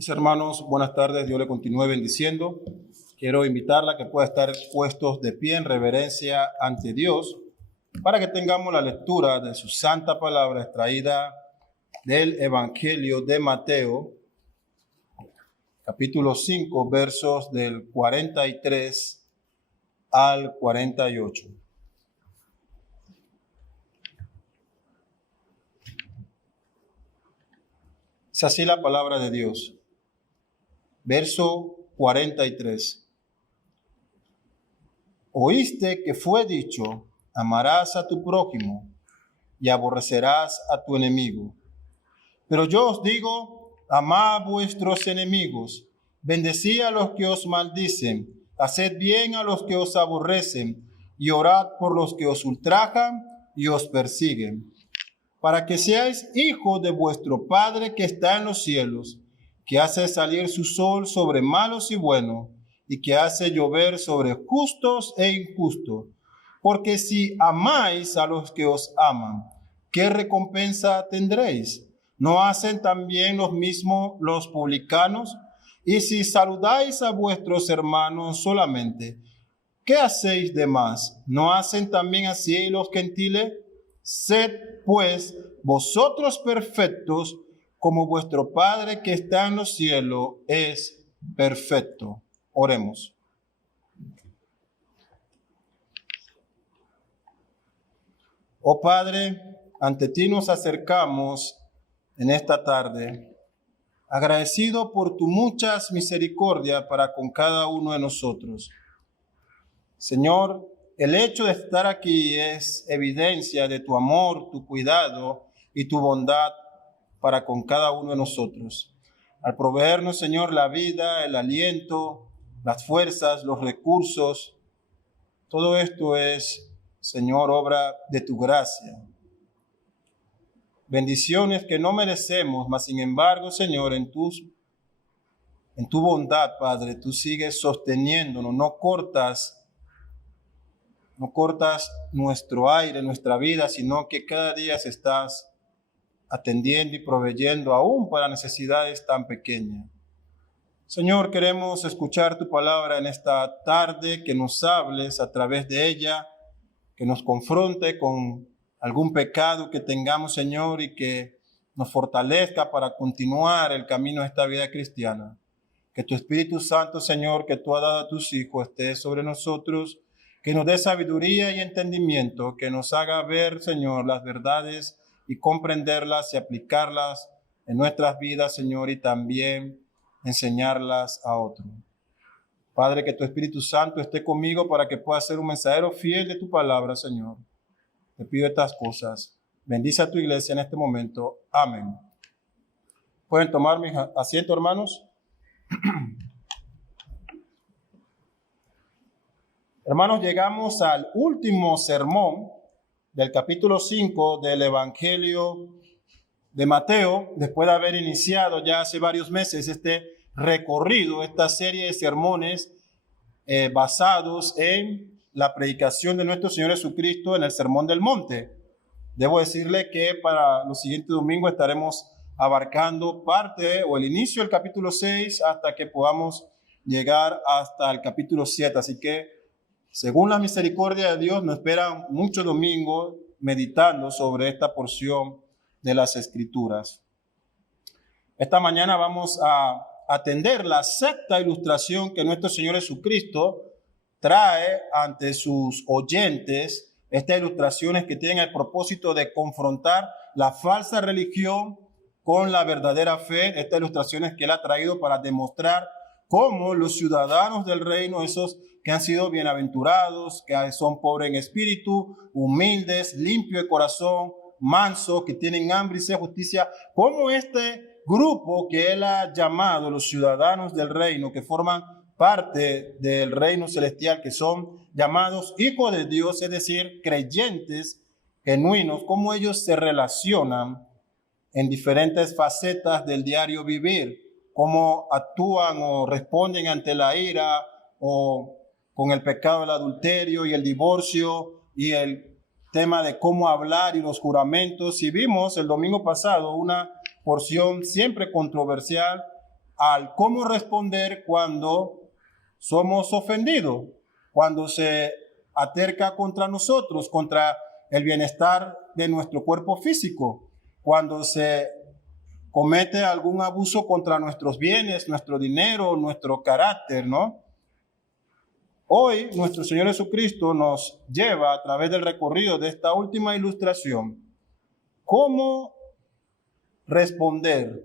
Mis hermanos, buenas tardes. Dios le continúe bendiciendo. Quiero invitarla a que pueda estar puestos de pie en reverencia ante Dios para que tengamos la lectura de su santa palabra extraída del Evangelio de Mateo, capítulo 5, versos del 43 al 48. Es así la palabra de Dios. Verso 43. Oíste que fue dicho, amarás a tu prójimo y aborrecerás a tu enemigo. Pero yo os digo, amad a vuestros enemigos, bendecid a los que os maldicen, haced bien a los que os aborrecen y orad por los que os ultrajan y os persiguen, para que seáis hijos de vuestro Padre que está en los cielos, que hace salir su sol sobre malos y buenos, y que hace llover sobre justos e injustos. Porque si amáis a los que os aman, ¿qué recompensa tendréis? ¿No hacen también los mismos los publicanos? Y si saludáis a vuestros hermanos solamente, ¿qué hacéis de más? ¿No hacen también así los gentiles? Sed, pues, vosotros perfectos, como vuestro Padre que está en los cielos es perfecto. Oremos. Oh Padre, ante ti nos acercamos en esta tarde, agradecido por tu muchas misericordia para con cada uno de nosotros. Señor, el hecho de estar aquí es evidencia de tu amor, tu cuidado y tu bondad para con cada uno de nosotros. Al proveernos, Señor, la vida, el aliento, las fuerzas, los recursos, todo esto es, Señor, obra de tu gracia. Bendiciones que no merecemos, mas sin embargo, Señor, en tu bondad, Padre, tú sigues sosteniéndonos, no cortas nuestro aire, nuestra vida, sino que cada día estás atendiendo y proveyendo aún para necesidades tan pequeñas. Señor, queremos escuchar tu palabra en esta tarde, que nos hables a través de ella, que nos confronte con algún pecado que tengamos, Señor, y que nos fortalezca para continuar el camino de esta vida cristiana. Que tu Espíritu Santo, Señor, que tú has dado a tus hijos, esté sobre nosotros, que nos dé sabiduría y entendimiento, que nos haga ver, Señor, las verdades y comprenderlas y aplicarlas en nuestras vidas, Señor, y también enseñarlas a otros. Padre, que tu Espíritu Santo esté conmigo para que pueda ser un mensajero fiel de tu palabra, Señor. Te pido estas cosas. Bendice a tu iglesia en este momento. Amén. ¿Pueden tomar mi asiento, hermanos? Hermanos, llegamos al último sermón del capítulo 5 del Evangelio de Mateo, después de haber iniciado ya hace varios meses este recorrido, esta serie de sermones basados en la predicación de nuestro Señor Jesucristo en el Sermón del Monte. Debo decirle que para los siguientes domingos estaremos abarcando parte o el inicio del capítulo 6 hasta que podamos llegar hasta el capítulo 7. Así que, según la misericordia de Dios, nos esperan muchos domingos meditando sobre esta porción de las Escrituras. Esta mañana vamos a atender la sexta ilustración que nuestro Señor Jesucristo trae ante sus oyentes. Estas ilustraciones que tienen el propósito de confrontar la falsa religión con la verdadera fe. Estas ilustraciones que Él ha traído para demostrar cómo los ciudadanos del reino, esos que han sido bienaventurados, que son pobres en espíritu, humildes, limpios de corazón, mansos, que tienen hambre y sed de justicia, cómo este grupo que Él ha llamado los ciudadanos del reino, que forman parte del reino celestial, que son llamados hijos de Dios, es decir, creyentes genuinos, cómo ellos se relacionan en diferentes facetas del diario vivir, cómo actúan o responden ante la ira o con el pecado del adulterio y el divorcio y el tema de cómo hablar y los juramentos. Y vimos el domingo pasado una porción siempre controversial al cómo responder cuando somos ofendidos, cuando se aterca contra nosotros, contra el bienestar de nuestro cuerpo físico, cuando se comete algún abuso contra nuestros bienes, nuestro dinero, nuestro carácter, ¿no? Hoy nuestro Señor Jesucristo nos lleva a través del recorrido de esta última ilustración cómo responder,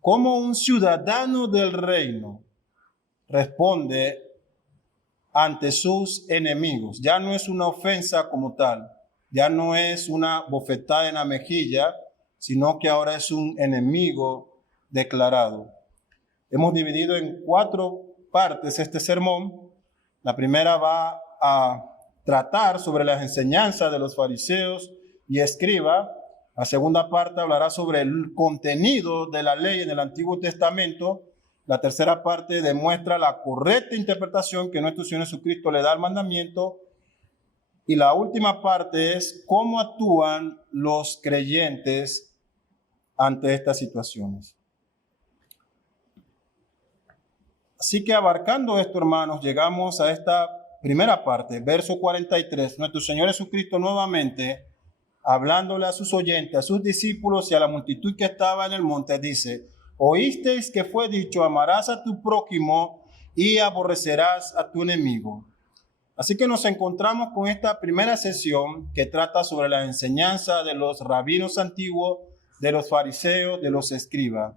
cómo un ciudadano del reino responde ante sus enemigos. Ya no es una ofensa como tal, ya no es una bofetada en la mejilla, sino que ahora es un enemigo declarado. Hemos dividido en 4 partes este sermón. La primera va a tratar sobre las enseñanzas de los fariseos y escribas. La segunda parte hablará sobre el contenido de la ley en el Antiguo Testamento. La tercera parte demuestra la correcta interpretación que nuestro Señor Jesucristo le da al mandamiento. Y la última parte es cómo actúan los creyentes ante estas situaciones. Así que abarcando esto, hermanos, llegamos a esta primera parte, verso 43. Nuestro Señor Jesucristo nuevamente, hablándole a sus oyentes, a sus discípulos y a la multitud que estaba en el monte, dice: oísteis que fue dicho, amarás a tu prójimo y aborrecerás a tu enemigo. Así que nos encontramos con esta primera sesión que trata sobre la enseñanza de los rabinos antiguos, de los fariseos, de los escribas.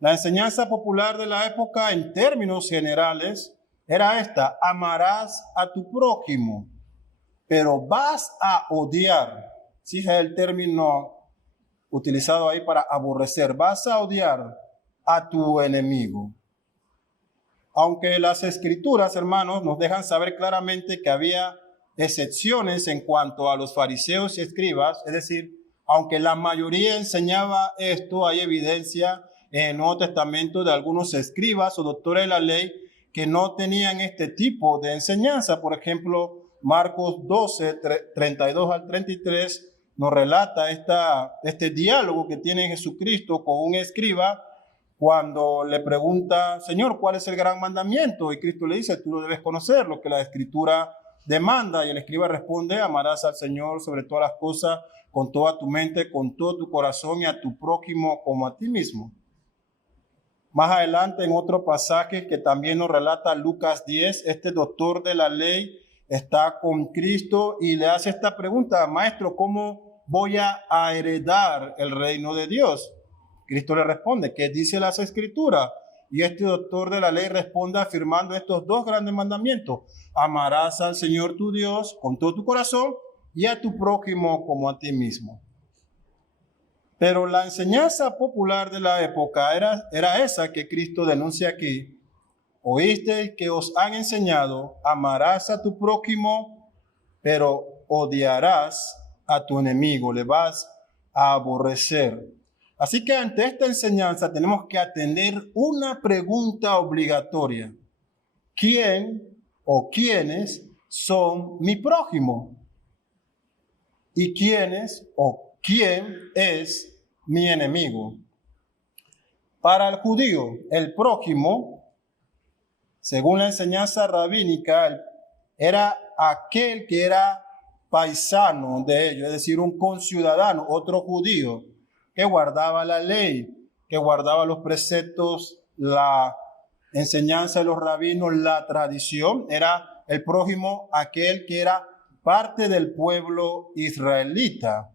La enseñanza popular de la época, en términos generales, era esta: amarás a tu prójimo, pero vas a odiar. Sí, es el término utilizado ahí para aborrecer. Vas a odiar a tu enemigo. Aunque las escrituras, hermanos, nos dejan saber claramente que había excepciones en cuanto a los fariseos y escribas, es decir, aunque la mayoría enseñaba esto, hay evidencia en el Nuevo Testamento de algunos escribas o doctores de la ley que no tenían este tipo de enseñanza. Por ejemplo, Marcos 12, 32 al 33 nos relata este diálogo que tiene Jesucristo con un escriba cuando le pregunta: Señor, ¿cuál es el gran mandamiento? Y Cristo le dice: tú lo debes conocer, lo que la Escritura demanda. Y el escriba responde: amarás al Señor sobre todas las cosas, con toda tu mente, con todo tu corazón, y a tu prójimo como a ti mismo. Más adelante, en otro pasaje que también nos relata Lucas 10, este doctor de la ley está con Cristo y le hace esta pregunta: Maestro, ¿cómo voy a heredar el reino de Dios? Cristo le responde: ¿qué dice las Escrituras? Y este doctor de la ley responde afirmando estos 2 grandes mandamientos: amarás al Señor tu Dios con todo tu corazón y a tu prójimo como a ti mismo. Pero la enseñanza popular de la época era esa que Cristo denuncia aquí. Oísteis que os han enseñado: amarás a tu prójimo, pero odiarás a tu enemigo, le vas a aborrecer. Así que ante esta enseñanza tenemos que atender una pregunta obligatoria: ¿quién o quiénes son mi prójimo? ¿Y quiénes o quién es mi enemigo? Para el judío, el prójimo, según la enseñanza rabínica, era aquel que era paisano de ellos, es decir, un conciudadano, otro judío, que guardaba la ley, que guardaba los preceptos, la enseñanza de los rabinos, la tradición. Era el prójimo aquel que era parte del pueblo israelita.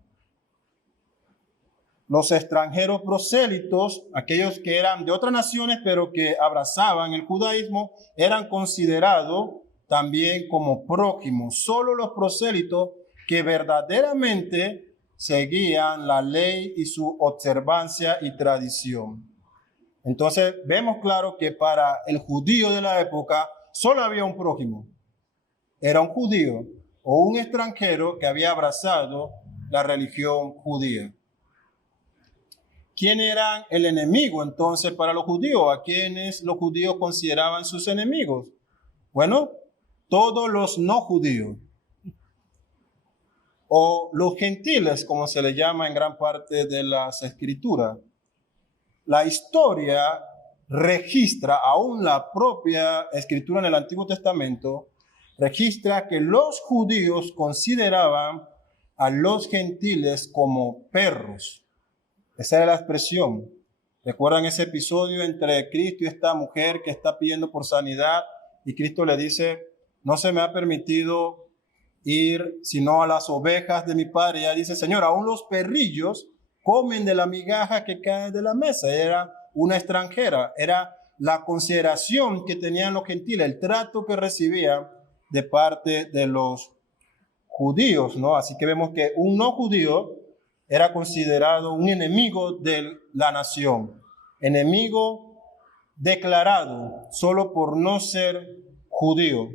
Los extranjeros prosélitos, aquellos que eran de otras naciones pero que abrazaban el judaísmo, eran considerados también como prójimos. Solo los prosélitos que verdaderamente seguían la ley y su observancia y tradición. Entonces vemos claro que para el judío de la época solo había un prójimo. Era un judío o un extranjero que había abrazado la religión judía. ¿Quién era el enemigo entonces para los judíos? ¿A quiénes los judíos consideraban sus enemigos? Bueno, todos los no judíos, o los gentiles, como se les llama en gran parte de las escrituras. La historia registra, aún la propia escritura en el Antiguo Testamento, registra que los judíos consideraban a los gentiles como perros. Esa era la expresión. ¿Recuerdan ese episodio entre Cristo y esta mujer que está pidiendo por sanidad? Y Cristo le dice, no se me ha permitido ir sino a las ovejas de mi padre. Y ella dice, Señor, aún los perrillos comen de la migaja que cae de la mesa. Era una extranjera, era la consideración que tenían los gentiles, el trato que recibían de parte de los judíos, ¿no? Así que vemos que un no judío era considerado un enemigo de la nación, enemigo declarado solo por no ser judío.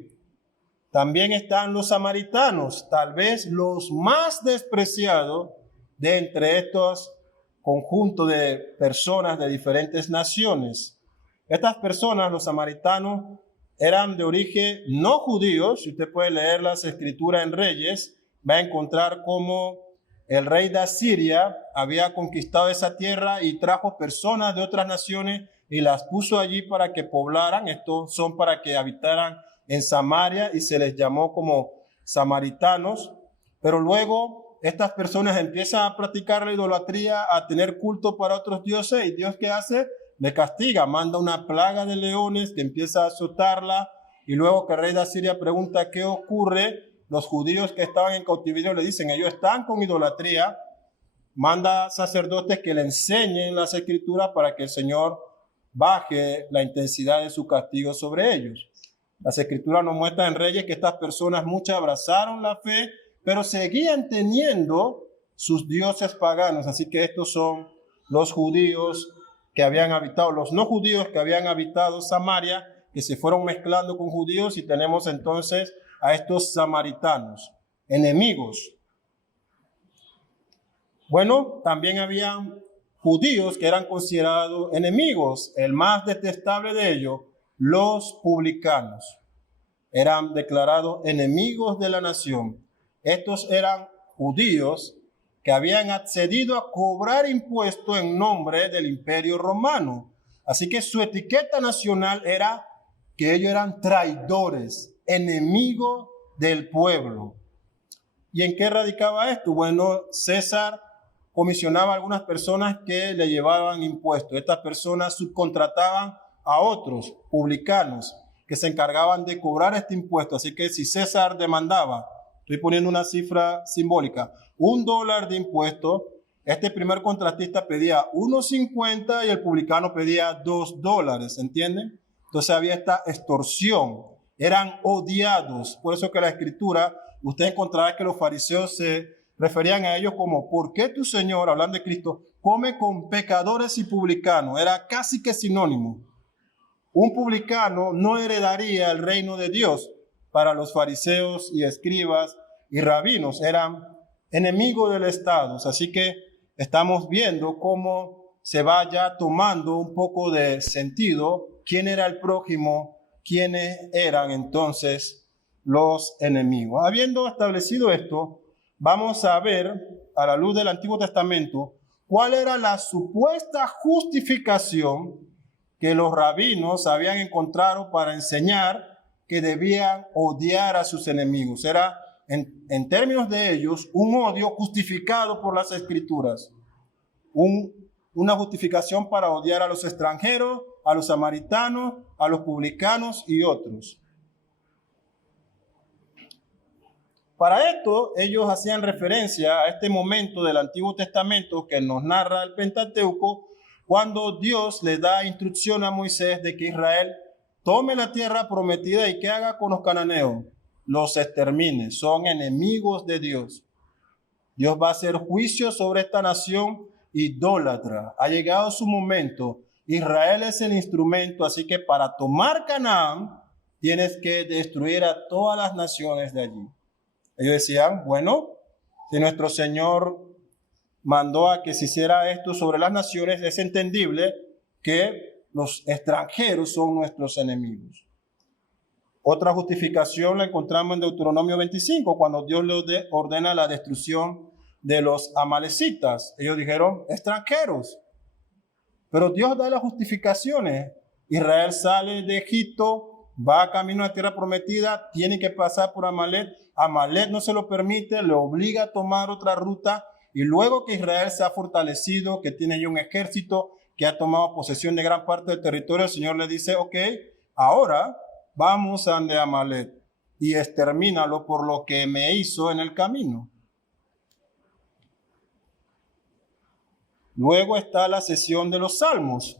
También están los samaritanos, tal vez los más despreciados de entre estos conjuntos de personas de diferentes naciones. Estas personas, los samaritanos, eran de origen no judío. Si usted puede leer las escrituras en Reyes, va a encontrar cómo el rey de Asiria había conquistado esa tierra y trajo personas de otras naciones y las puso allí para que poblaran. Estos son para que habitaran en Samaria y se les llamó como samaritanos. Pero luego estas personas empiezan a practicar la idolatría, a tener culto para otros dioses, y Dios, ¿qué hace? Le castiga, manda una plaga de leones que empieza a azotarla, y luego que el rey de Asiria pregunta qué ocurre, los judíos que estaban en cautiverio le dicen, ellos están con idolatría, manda sacerdotes que le enseñen las escrituras para que el Señor baje la intensidad de su castigo sobre ellos. Las escrituras nos muestran en Reyes que estas personas, muchas abrazaron la fe, pero seguían teniendo sus dioses paganos. Así que estos son los judíos que habían habitado, los no judíos que habían habitado Samaria, que se fueron mezclando con judíos, y tenemos entonces a estos samaritanos, enemigos. Bueno, también habían judíos que eran considerados enemigos. El más detestable de ellos, los publicanos, eran declarados enemigos de la nación. Estos eran judíos que habían accedido a cobrar impuestos en nombre del Imperio Romano. Así que su etiqueta nacional era que ellos eran traidores, enemigos del pueblo. ¿Y en qué radicaba esto? Bueno, César comisionaba a algunas personas que le llevaban impuestos. Estas personas subcontrataban a otros publicanos que se encargaban de cobrar este impuesto. Así que si César demandaba, estoy poniendo una cifra simbólica, $1 de impuesto, este primer contratista pedía 1.50 y el publicano pedía $2, ¿entienden? Entonces había esta extorsión, eran odiados. Por eso que la escritura, usted encontrará que los fariseos se referían a ellos como, ¿por qué tu Señor, hablando de Cristo, come con pecadores y publicanos? Era casi que sinónimo. Un publicano no heredaría el reino de Dios. Para los fariseos y escribas y rabinos eran enemigos del Estado. Así que estamos viendo cómo se va ya tomando un poco de sentido quién era el prójimo, quiénes eran entonces los enemigos. Habiendo establecido esto, vamos a ver a la luz del Antiguo Testamento cuál era la supuesta justificación que los rabinos habían encontrado para enseñar que debían odiar a sus enemigos. Era, en términos de ellos, un odio justificado por las Escrituras. Una justificación para odiar a los extranjeros, a los samaritanos, a los publicanos y otros. Para esto, ellos hacían referencia a este momento del Antiguo Testamento que nos narra el Pentateuco, cuando Dios le da instrucción a Moisés de que Israel tome la tierra prometida y ¿qué haga con los cananeos? Los extermine, son enemigos de Dios. Dios va a hacer juicio sobre esta nación idólatra. Ha llegado su momento. Israel es el instrumento, así que para tomar Canaán tienes que destruir a todas las naciones de allí. Ellos decían, bueno, si nuestro Señor mandó a que se hiciera esto sobre las naciones, es entendible que los extranjeros son nuestros enemigos. Otra justificación la encontramos en Deuteronomio 25, cuando Dios le ordena la destrucción de los amalecitas. Ellos dijeron, extranjeros. Pero Dios da las justificaciones. Israel sale de Egipto, va camino a tierra prometida, tiene que pasar por Amalek. Amalek no se lo permite, le obliga a tomar otra ruta. Y luego que Israel se ha fortalecido, que tiene ya un ejército, que ha tomado posesión de gran parte del territorio, el Señor le dice, ok, ahora vamos a donde Amalek y extermínalo por lo que me hizo en el camino. Luego está la sesión de los salmos.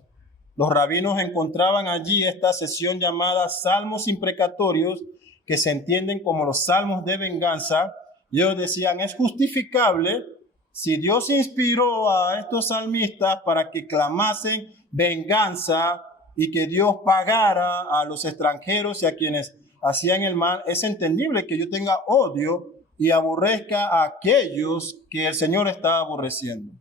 Los rabinos encontraban allí esta sesión llamada salmos imprecatorios, que se entienden como los salmos de venganza. Y ellos decían, es justificable si Dios inspiró a estos salmistas para que clamasen venganza y que Dios pagara a los extranjeros y a quienes hacían el mal. Es entendible que yo tenga odio y aborrezca a aquellos que el Señor está aborreciendo.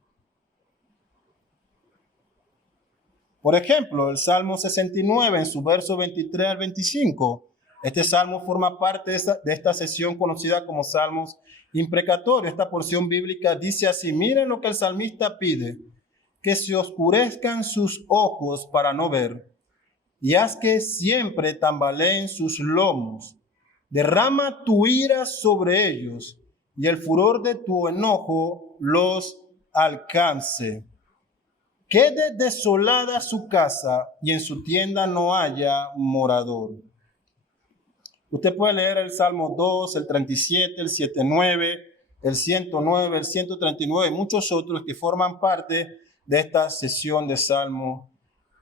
Por ejemplo, el Salmo 69 en su verso 23 al 25. Este salmo forma parte de esta sesión conocida como salmos imprecatorios. Esta porción bíblica dice así, miren lo que el salmista pide, que se oscurezcan sus ojos para no ver, y haz que siempre tambaleen sus lomos. Derrama tu ira sobre ellos, y el furor de tu enojo los alcance. Quede desolada su casa, y en su tienda no haya morador. Usted puede leer el Salmo 2, el 37, el 79, el 109, el 139 y muchos otros que forman parte de esta sesión de salmos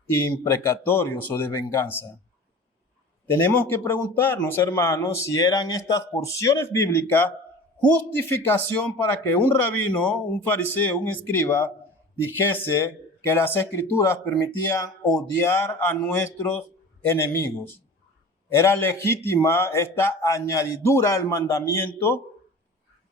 imprecatorios o de venganza. Tenemos que preguntarnos, hermanos, si eran estas porciones bíblicas justificación para que un rabino, un fariseo, un escriba dijese que las escrituras permitían odiar a nuestros enemigos. Era legítima esta añadidura al mandamiento,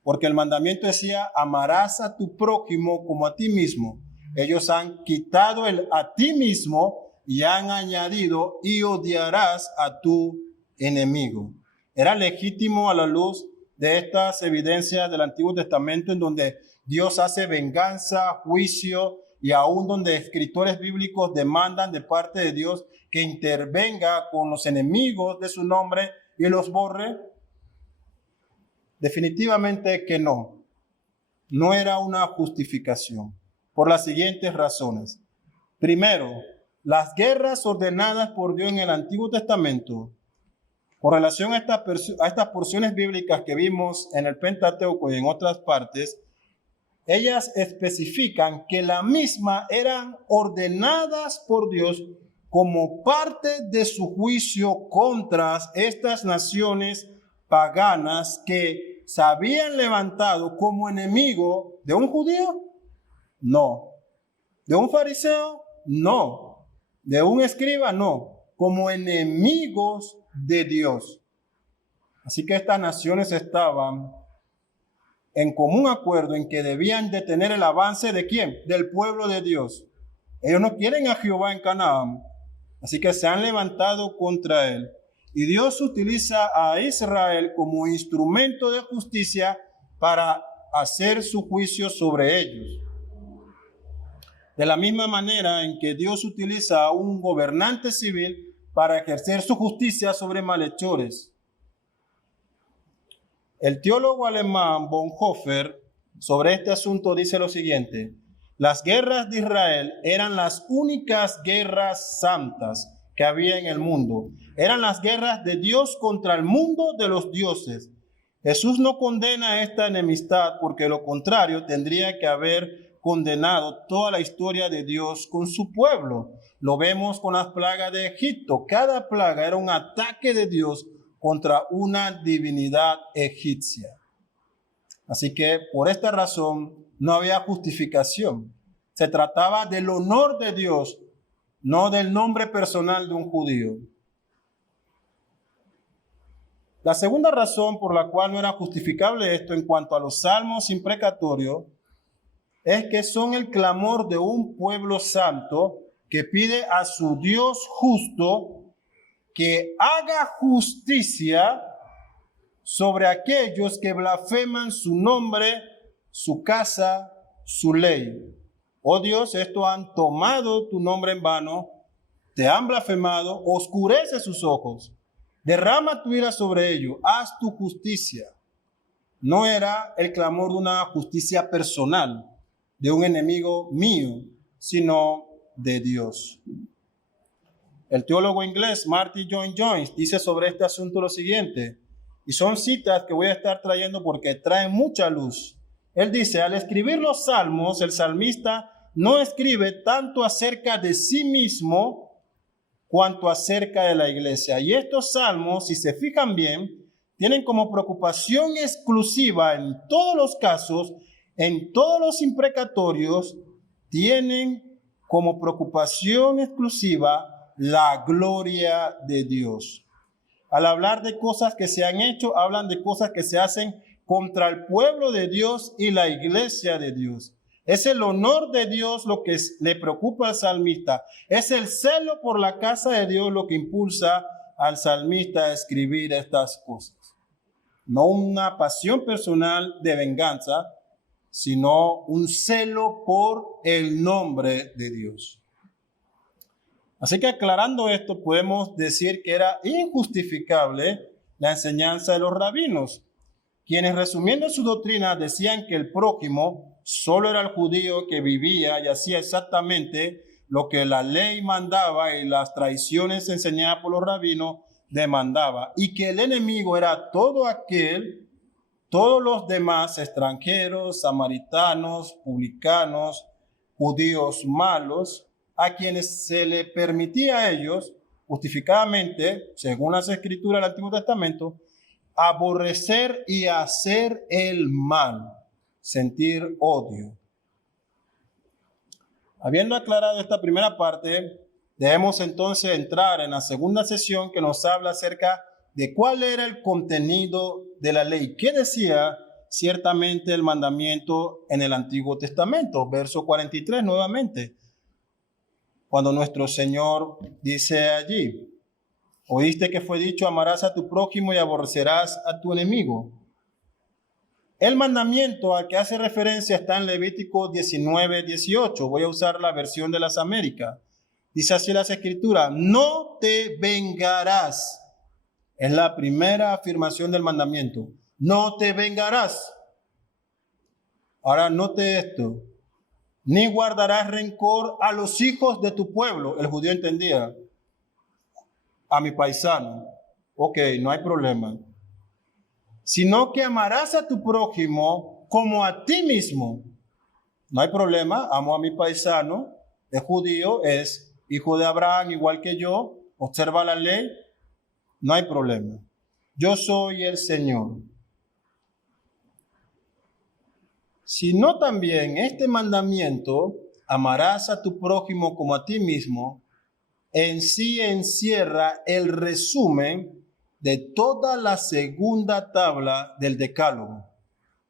porque el mandamiento decía, amarás a tu prójimo como a ti mismo. Ellos han quitado el a ti mismo y han añadido, y odiarás a tu enemigo. Era legítimo a la luz de estas evidencias del Antiguo Testamento, en donde Dios hace venganza, juicio, y aún donde escritores bíblicos demandan de parte de Dios que intervenga con los enemigos de su nombre y los borre. Definitivamente que no. No era una justificación por las siguientes razones. Primero, las guerras ordenadas por Dios en el Antiguo Testamento, con relación a estas porciones bíblicas que vimos en el Pentateuco y en otras partes, ellas especifican que la misma eran ordenadas por Dios como parte de su juicio contra estas naciones paganas que se habían levantado como enemigo de un judío. No. ¿De un fariseo? No. ¿De un escriba? No. Como enemigos de Dios. Así que estas naciones estaban en común acuerdo en que debían detener el avance ¿de quién? Del pueblo de Dios. Ellos no quieren a Jehová en Canaán, así que se han levantado contra él. Y Dios utiliza a Israel como instrumento de justicia para hacer su juicio sobre ellos. De la misma manera en que Dios utiliza a un gobernante civil para ejercer su justicia sobre malhechores. El teólogo alemán Bonhoeffer sobre este asunto dice lo siguiente: las guerras de Israel eran las únicas guerras santas que había en el mundo. Eran las guerras de Dios contra el mundo de los dioses. Jesús no condena esta enemistad porque lo contrario tendría que haber condenado toda la historia de Dios con su pueblo. Lo vemos con las plagas de Egipto. Cada plaga era un ataque de Dios contra una divinidad egipcia. Así que por esta razón no había justificación. Se trataba del honor de Dios, no del nombre personal de un judío. La segunda razón por la cual no era justificable esto en cuanto a los salmos imprecatorios es que son el clamor de un pueblo santo que pide a su Dios justo que haga justicia sobre aquellos que blasfeman su nombre, su casa, su ley. Oh Dios, estos han tomado tu nombre en vano, te han blasfemado, oscurece sus ojos, derrama tu ira sobre ellos, haz tu justicia. No era el clamor de una justicia personal, de un enemigo mío, sino de Dios. El teólogo inglés Martin Lloyd-Jones dice sobre este asunto lo siguiente, y son citas que voy a estar trayendo porque traen mucha luz. Él dice, al escribir los salmos, el salmista no escribe tanto acerca de sí mismo cuanto acerca de la iglesia. Y estos salmos, si se fijan bien, tienen como preocupación exclusiva en todos los casos, en todos los imprecatorios, tienen como preocupación exclusiva la gloria de Dios. Al hablar de cosas que se han hecho, hablan de cosas que se hacen contra el pueblo de Dios y la iglesia de Dios. Es el honor de Dios lo que le preocupa al salmista. Es el celo por la casa de Dios lo que impulsa al salmista a escribir estas cosas. No una pasión personal de venganza, sino un celo por el nombre de Dios. Así que aclarando esto, podemos decir que era injustificable la enseñanza de los rabinos, quienes resumiendo su doctrina decían que el prójimo solo era el judío que vivía y hacía exactamente lo que la ley mandaba y las tradiciones enseñadas por los rabinos demandaba, y que el enemigo era todos los demás extranjeros, samaritanos, publicanos, judíos malos, a quienes se le permitía a ellos, justificadamente, según las escrituras del Antiguo Testamento, aborrecer y hacer el mal, sentir odio. Habiendo aclarado esta primera parte, debemos entonces entrar en la segunda sesión que nos habla acerca de cuál era el contenido de la ley. ¿Qué decía ciertamente el mandamiento en el Antiguo Testamento? Verso 43 nuevamente. Cuando nuestro Señor dice allí, oíste que fue dicho, amarás a tu prójimo y aborrecerás a tu enemigo. El mandamiento al que hace referencia está en Levítico 19:18. Voy a usar la versión de las Américas. Dice así las Escrituras, no te vengarás. Es la primera afirmación del mandamiento. No te vengarás. Ahora note esto. Ni guardarás rencor a los hijos de tu pueblo. El judío entendía. A mi paisano. Ok, no hay problema. Sino que amarás a tu prójimo como a ti mismo. No hay problema. Amo a mi paisano. Es judío, es hijo de Abraham igual que yo. Observa la ley. No hay problema. Yo soy el Señor. Sino también este mandamiento, amarás a tu prójimo como a ti mismo, en sí encierra el resumen de toda la segunda tabla del Decálogo.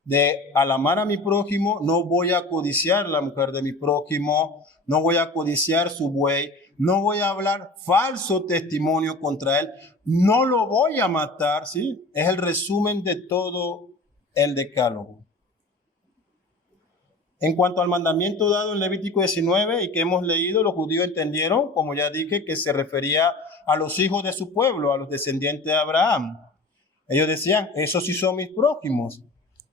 De al amar a mi prójimo, no voy a codiciar la mujer de mi prójimo, no voy a codiciar su buey, no voy a hablar falso testimonio contra él, no lo voy a matar, ¿sí? Es el resumen de todo el Decálogo. En cuanto al mandamiento dado en Levítico 19 y que hemos leído, los judíos entendieron, como ya dije, que se refería a los hijos de su pueblo, a los descendientes de Abraham. Ellos decían, esos sí son mis prójimos,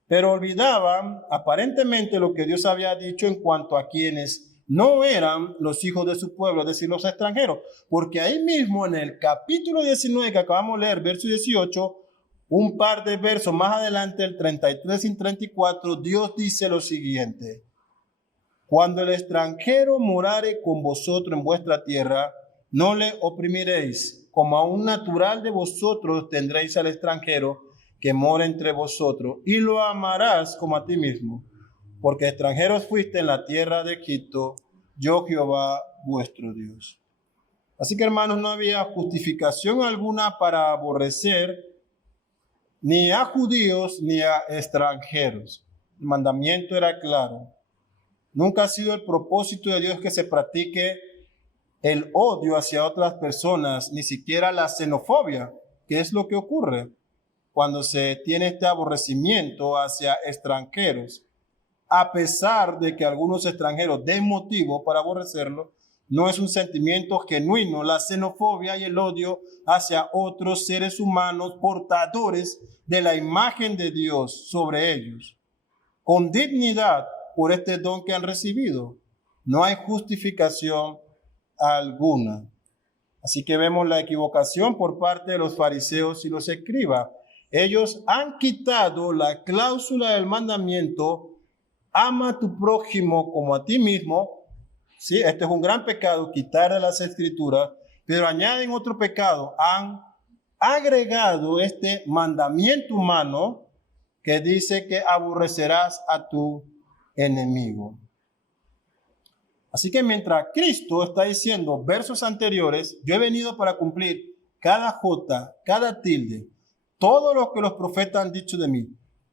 pero olvidaban aparentemente lo que Dios había dicho en cuanto a quienes no eran los hijos de su pueblo, es decir, los extranjeros, porque ahí mismo en el capítulo 19 que acabamos de leer, verso 18, un par de versos más adelante, el 33 y 34, Dios dice lo siguiente: cuando el extranjero morare con vosotros en vuestra tierra, no le oprimiréis, como a un natural de vosotros tendréis al extranjero que mora entre vosotros, y lo amarás como a ti mismo, porque extranjeros fuiste en la tierra de Egipto, yo Jehová vuestro Dios. Así que, hermanos, no había justificación alguna para aborrecer ni a judíos ni a extranjeros. El mandamiento era claro. Nunca ha sido el propósito de Dios que se practique el odio hacia otras personas, ni siquiera la xenofobia, que es lo que ocurre cuando se tiene este aborrecimiento hacia extranjeros. A pesar de que algunos extranjeros den motivo para aborrecerlo, no es un sentimiento genuino. La xenofobia y el odio hacia otros seres humanos portadores de la imagen de Dios sobre ellos, con dignidad por este don que han recibido. No hay justificación alguna. Así que vemos la equivocación por parte de los fariseos y los escribas. Ellos han quitado la cláusula del mandamiento, ama a tu prójimo como a ti mismo. Sí, este es un gran pecado, quitar de las escrituras, pero añaden otro pecado, han agregado este mandamiento humano que dice que aborrecerás a tu enemigo. Así que mientras Cristo está diciendo versos anteriores, yo he venido para cumplir cada jota, cada tilde, todo lo que los profetas han dicho de mí,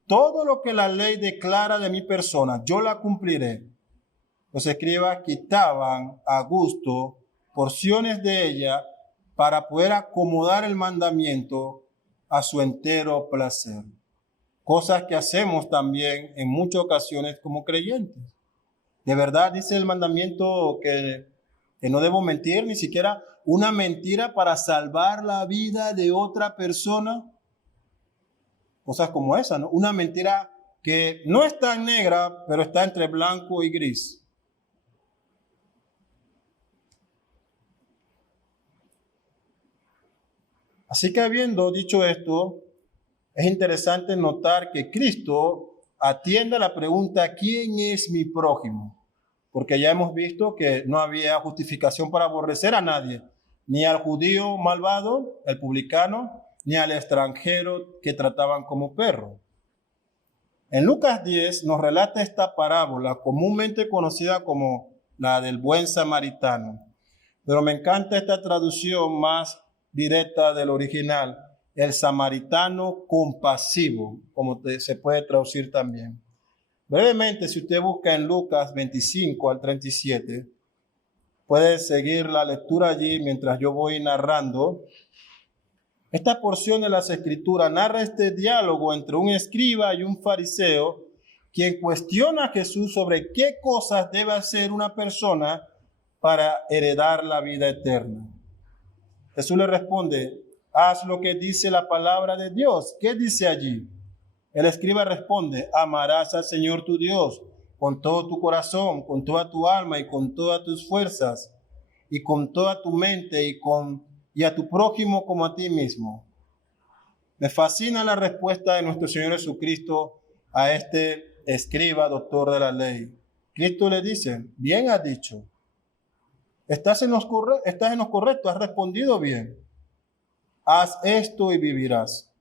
todo lo que la ley declara de mi persona, yo la cumpliré. Los escribas quitaban a gusto porciones de ella para poder acomodar el mandamiento a su entero placer. Cosas que hacemos también en muchas ocasiones como creyentes. De verdad dice el mandamiento que no debo mentir, ni siquiera una mentira para salvar la vida de otra persona. Cosas como esa, ¿no? Una mentira que no es tan negra, pero está entre blanco y gris. Así que habiendo dicho esto, es interesante notar que Cristo atiende a la pregunta, ¿quién es mi prójimo? Porque ya hemos visto que no había justificación para aborrecer a nadie, ni al judío malvado, el publicano, ni al extranjero que trataban como perro. En Lucas 10 nos relata esta parábola comúnmente conocida como la del buen samaritano, pero me encanta esta traducción más directa del original, el samaritano compasivo, como se puede traducir también. Brevemente, si usted busca en Lucas 25 al 37, puede seguir la lectura allí mientras yo voy narrando. Esta porción de las Escrituras narra este diálogo entre un escriba y un fariseo, quien cuestiona a Jesús sobre qué cosas debe hacer una persona para heredar la vida eterna. Jesús le responde, haz lo que dice la palabra de Dios. ¿Qué dice allí? El escriba responde, amarás al Señor tu Dios con todo tu corazón, con toda tu alma y con todas tus fuerzas y con toda tu mente y a tu prójimo como a ti mismo. Me fascina la respuesta de nuestro Señor Jesucristo a este escriba, doctor de la ley. Cristo le dice, bien has dicho, estás en lo correcto, has respondido bien. Haz esto y vivirás.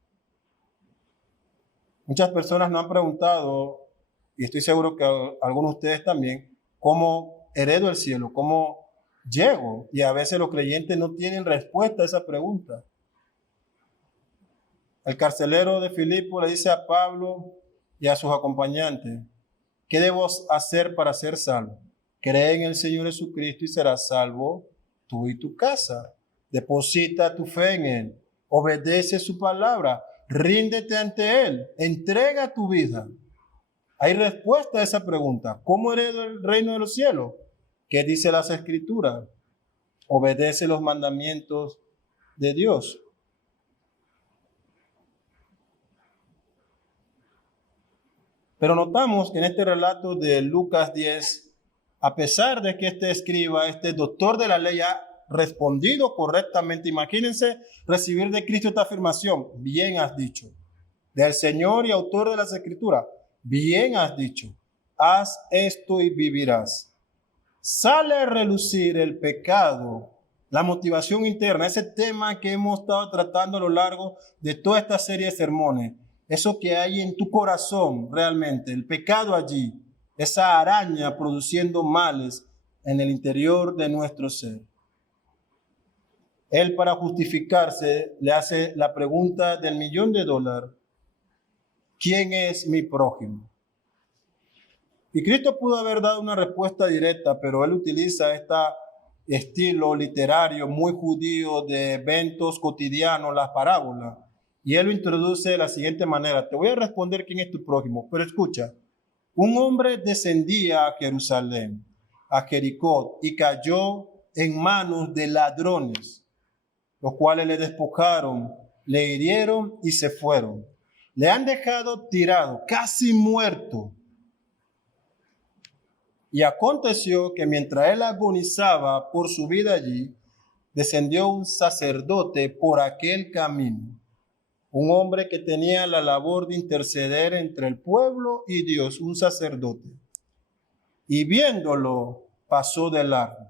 Muchas personas nos han preguntado, y estoy seguro que algunos de ustedes también, ¿cómo heredo el cielo? ¿Cómo llego? Y a veces los creyentes no tienen respuesta a esa pregunta. El carcelero de Filipo le dice a Pablo y a sus acompañantes, ¿qué debo hacer para ser salvo? Cree en el Señor Jesucristo y serás salvo tú y tu casa. Deposita tu fe en Él. Obedece su palabra. Ríndete ante Él. Entrega tu vida. Hay respuesta a esa pregunta. ¿Cómo heredo el reino de los cielos? ¿Qué dice las Escrituras? Obedece los mandamientos de Dios. Pero notamos que en este relato de Lucas 10, a pesar de que este escriba, este doctor de la ley ha respondido correctamente, imagínense recibir de Cristo esta afirmación, bien has dicho, del Señor y autor de las Escrituras, bien has dicho, haz esto y vivirás. Sale a relucir el pecado, la motivación interna, ese tema que hemos estado tratando a lo largo de toda esta serie de sermones. Eso que hay en tu corazón realmente, el pecado allí, esa araña produciendo males en el interior de nuestro ser. Él, para justificarse, le hace la pregunta del $1.000.000. ¿Quién es mi prójimo? Y Cristo pudo haber dado una respuesta directa, pero él utiliza este estilo literario muy judío de eventos cotidianos, las parábolas. Y él lo introduce de la siguiente manera. Te voy a responder quién es tu prójimo, pero escucha. Un hombre descendía a Jerusalén, a Jericó, y cayó en manos de ladrones, los cuales le despojaron, le hirieron y se fueron. Le han dejado tirado, casi muerto. Y aconteció que mientras él agonizaba por su vida allí, descendió un sacerdote por aquel camino, un hombre que tenía la labor de interceder entre el pueblo y Dios, un sacerdote. Y viéndolo, pasó de largo.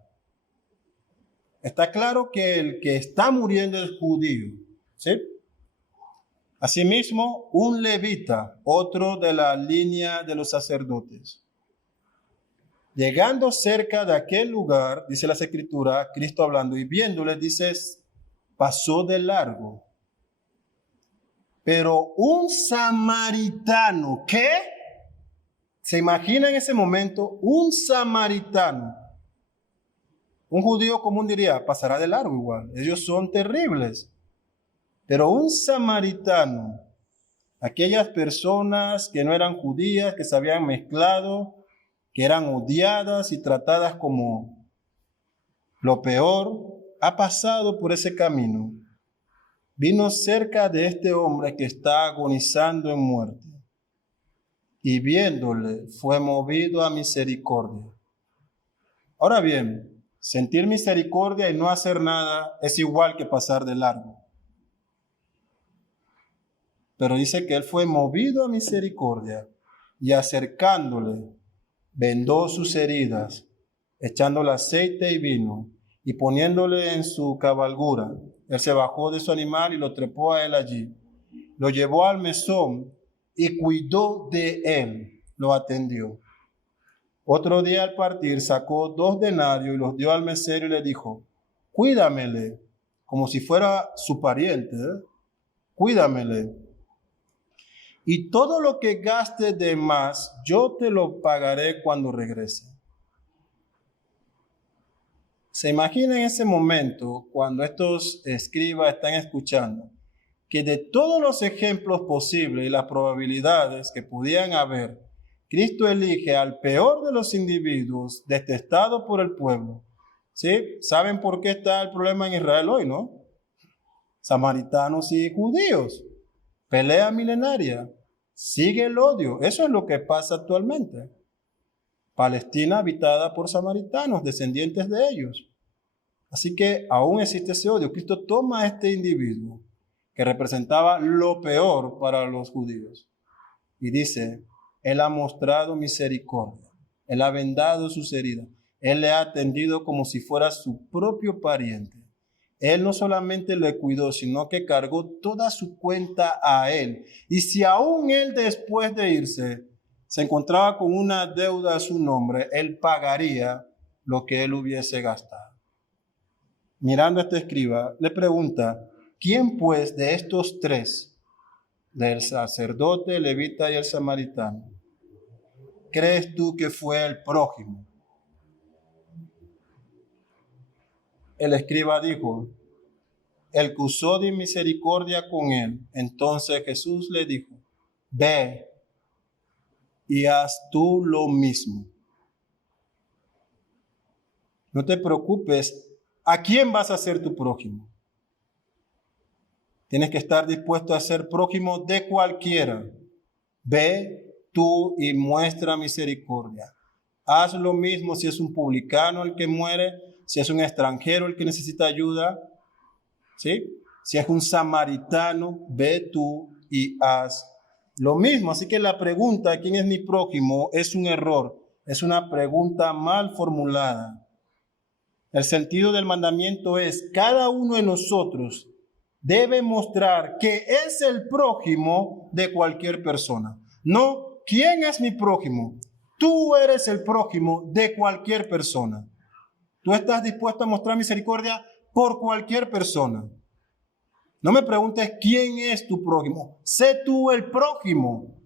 Está claro que el que está muriendo es judío, ¿sí? Asimismo, un levita, otro de la línea de los sacerdotes. Llegando cerca de aquel lugar, dice las Escrituras, Cristo hablando, y viéndole, dice, pasó de largo. Pero un samaritano, ¿qué? ¿Se imagina en ese momento un samaritano? Un judío común diría, pasará de largo igual, ellos son terribles. Pero un samaritano, aquellas personas que no eran judías, que se habían mezclado, que eran odiadas y tratadas como lo peor, ha pasado por ese camino. Vino cerca de este hombre que está agonizando en muerte, y viéndole fue movido a misericordia. Ahora bien, sentir misericordia y no hacer nada es igual que pasar de largo. Pero dice que él fue movido a misericordia y acercándole, vendó sus heridas, echándole aceite y vino y poniéndole en su cabalgura. Él se bajó de su animal y lo trepó a él allí. Lo llevó al mesón y cuidó de él, lo atendió. Otro día al partir sacó 2 denarios y los dio al mesero y le dijo, cuídamele, como si fuera su pariente, cuídamele. Y todo lo que gastes de más, yo te lo pagaré cuando regrese. ¿Se imagina en ese momento, cuando estos escribas están escuchando, que de todos los ejemplos posibles y las probabilidades que podían haber, Cristo elige al peor de los individuos detestado por el pueblo? ¿Sí? ¿Saben por qué está el problema en Israel hoy, no? Samaritanos y judíos. Pelea milenaria. Sigue el odio. Eso es lo que pasa actualmente. Palestina habitada por samaritanos, descendientes de ellos. Así que aún existe ese odio. Cristo toma a este individuo que representaba lo peor para los judíos y dice, Él ha mostrado misericordia, Él ha vendado sus heridas, Él le ha atendido como si fuera su propio pariente. Él no solamente le cuidó, sino que cargó toda su cuenta a Él. Y si aún Él después de irse se encontraba con una deuda a su nombre, Él pagaría lo que Él hubiese gastado. Mirando a este escriba, le pregunta, ¿quién pues de estos 3, del sacerdote, el levita y el samaritano, crees tú que fue el prójimo? El escriba dijo, el que usó de misericordia con él. Entonces Jesús le dijo, ve y haz tú lo mismo. No te preocupes, ¿a quién vas a ser tu prójimo? Tienes que estar dispuesto a ser prójimo de cualquiera. Ve tú y muestra misericordia. Haz lo mismo si es un publicano el que muere, si es un extranjero el que necesita ayuda, ¿sí? Si es un samaritano, ve tú y haz lo mismo. Así que la pregunta, ¿quién es mi prójimo?, es un error. Es una pregunta mal formulada. El sentido del mandamiento es, cada uno de nosotros debe mostrar que es el prójimo de cualquier persona. No, ¿quién es mi prójimo? Tú eres el prójimo de cualquier persona. Tú estás dispuesto a mostrar misericordia por cualquier persona. No me preguntes quién es tu prójimo. Sé tú el prójimo.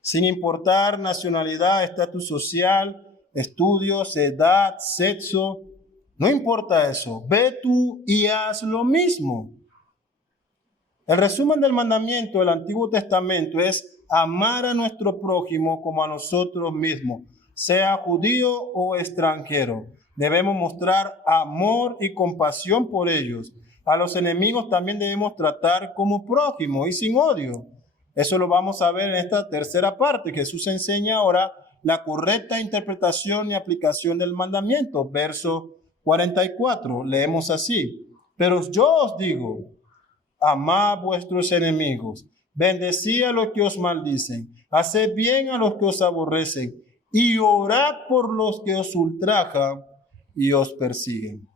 Sin importar nacionalidad, estatus social, estudios, edad, sexo. No importa eso. Ve tú y haz lo mismo. El resumen del mandamiento del Antiguo Testamento es amar a nuestro prójimo como a nosotros mismos. sea judío o extranjero. Debemos mostrar amor y compasión por ellos. A los enemigos también debemos tratar como prójimos y sin odio. Eso lo vamos a ver en esta tercera parte. Jesús enseña ahora la correcta interpretación y aplicación del mandamiento. Verso 44, leemos así. Pero yo os digo, amad a vuestros enemigos, bendecid a los que os maldicen, haced bien a los que os aborrecen, y orad por los que os ultrajan y os persiguen.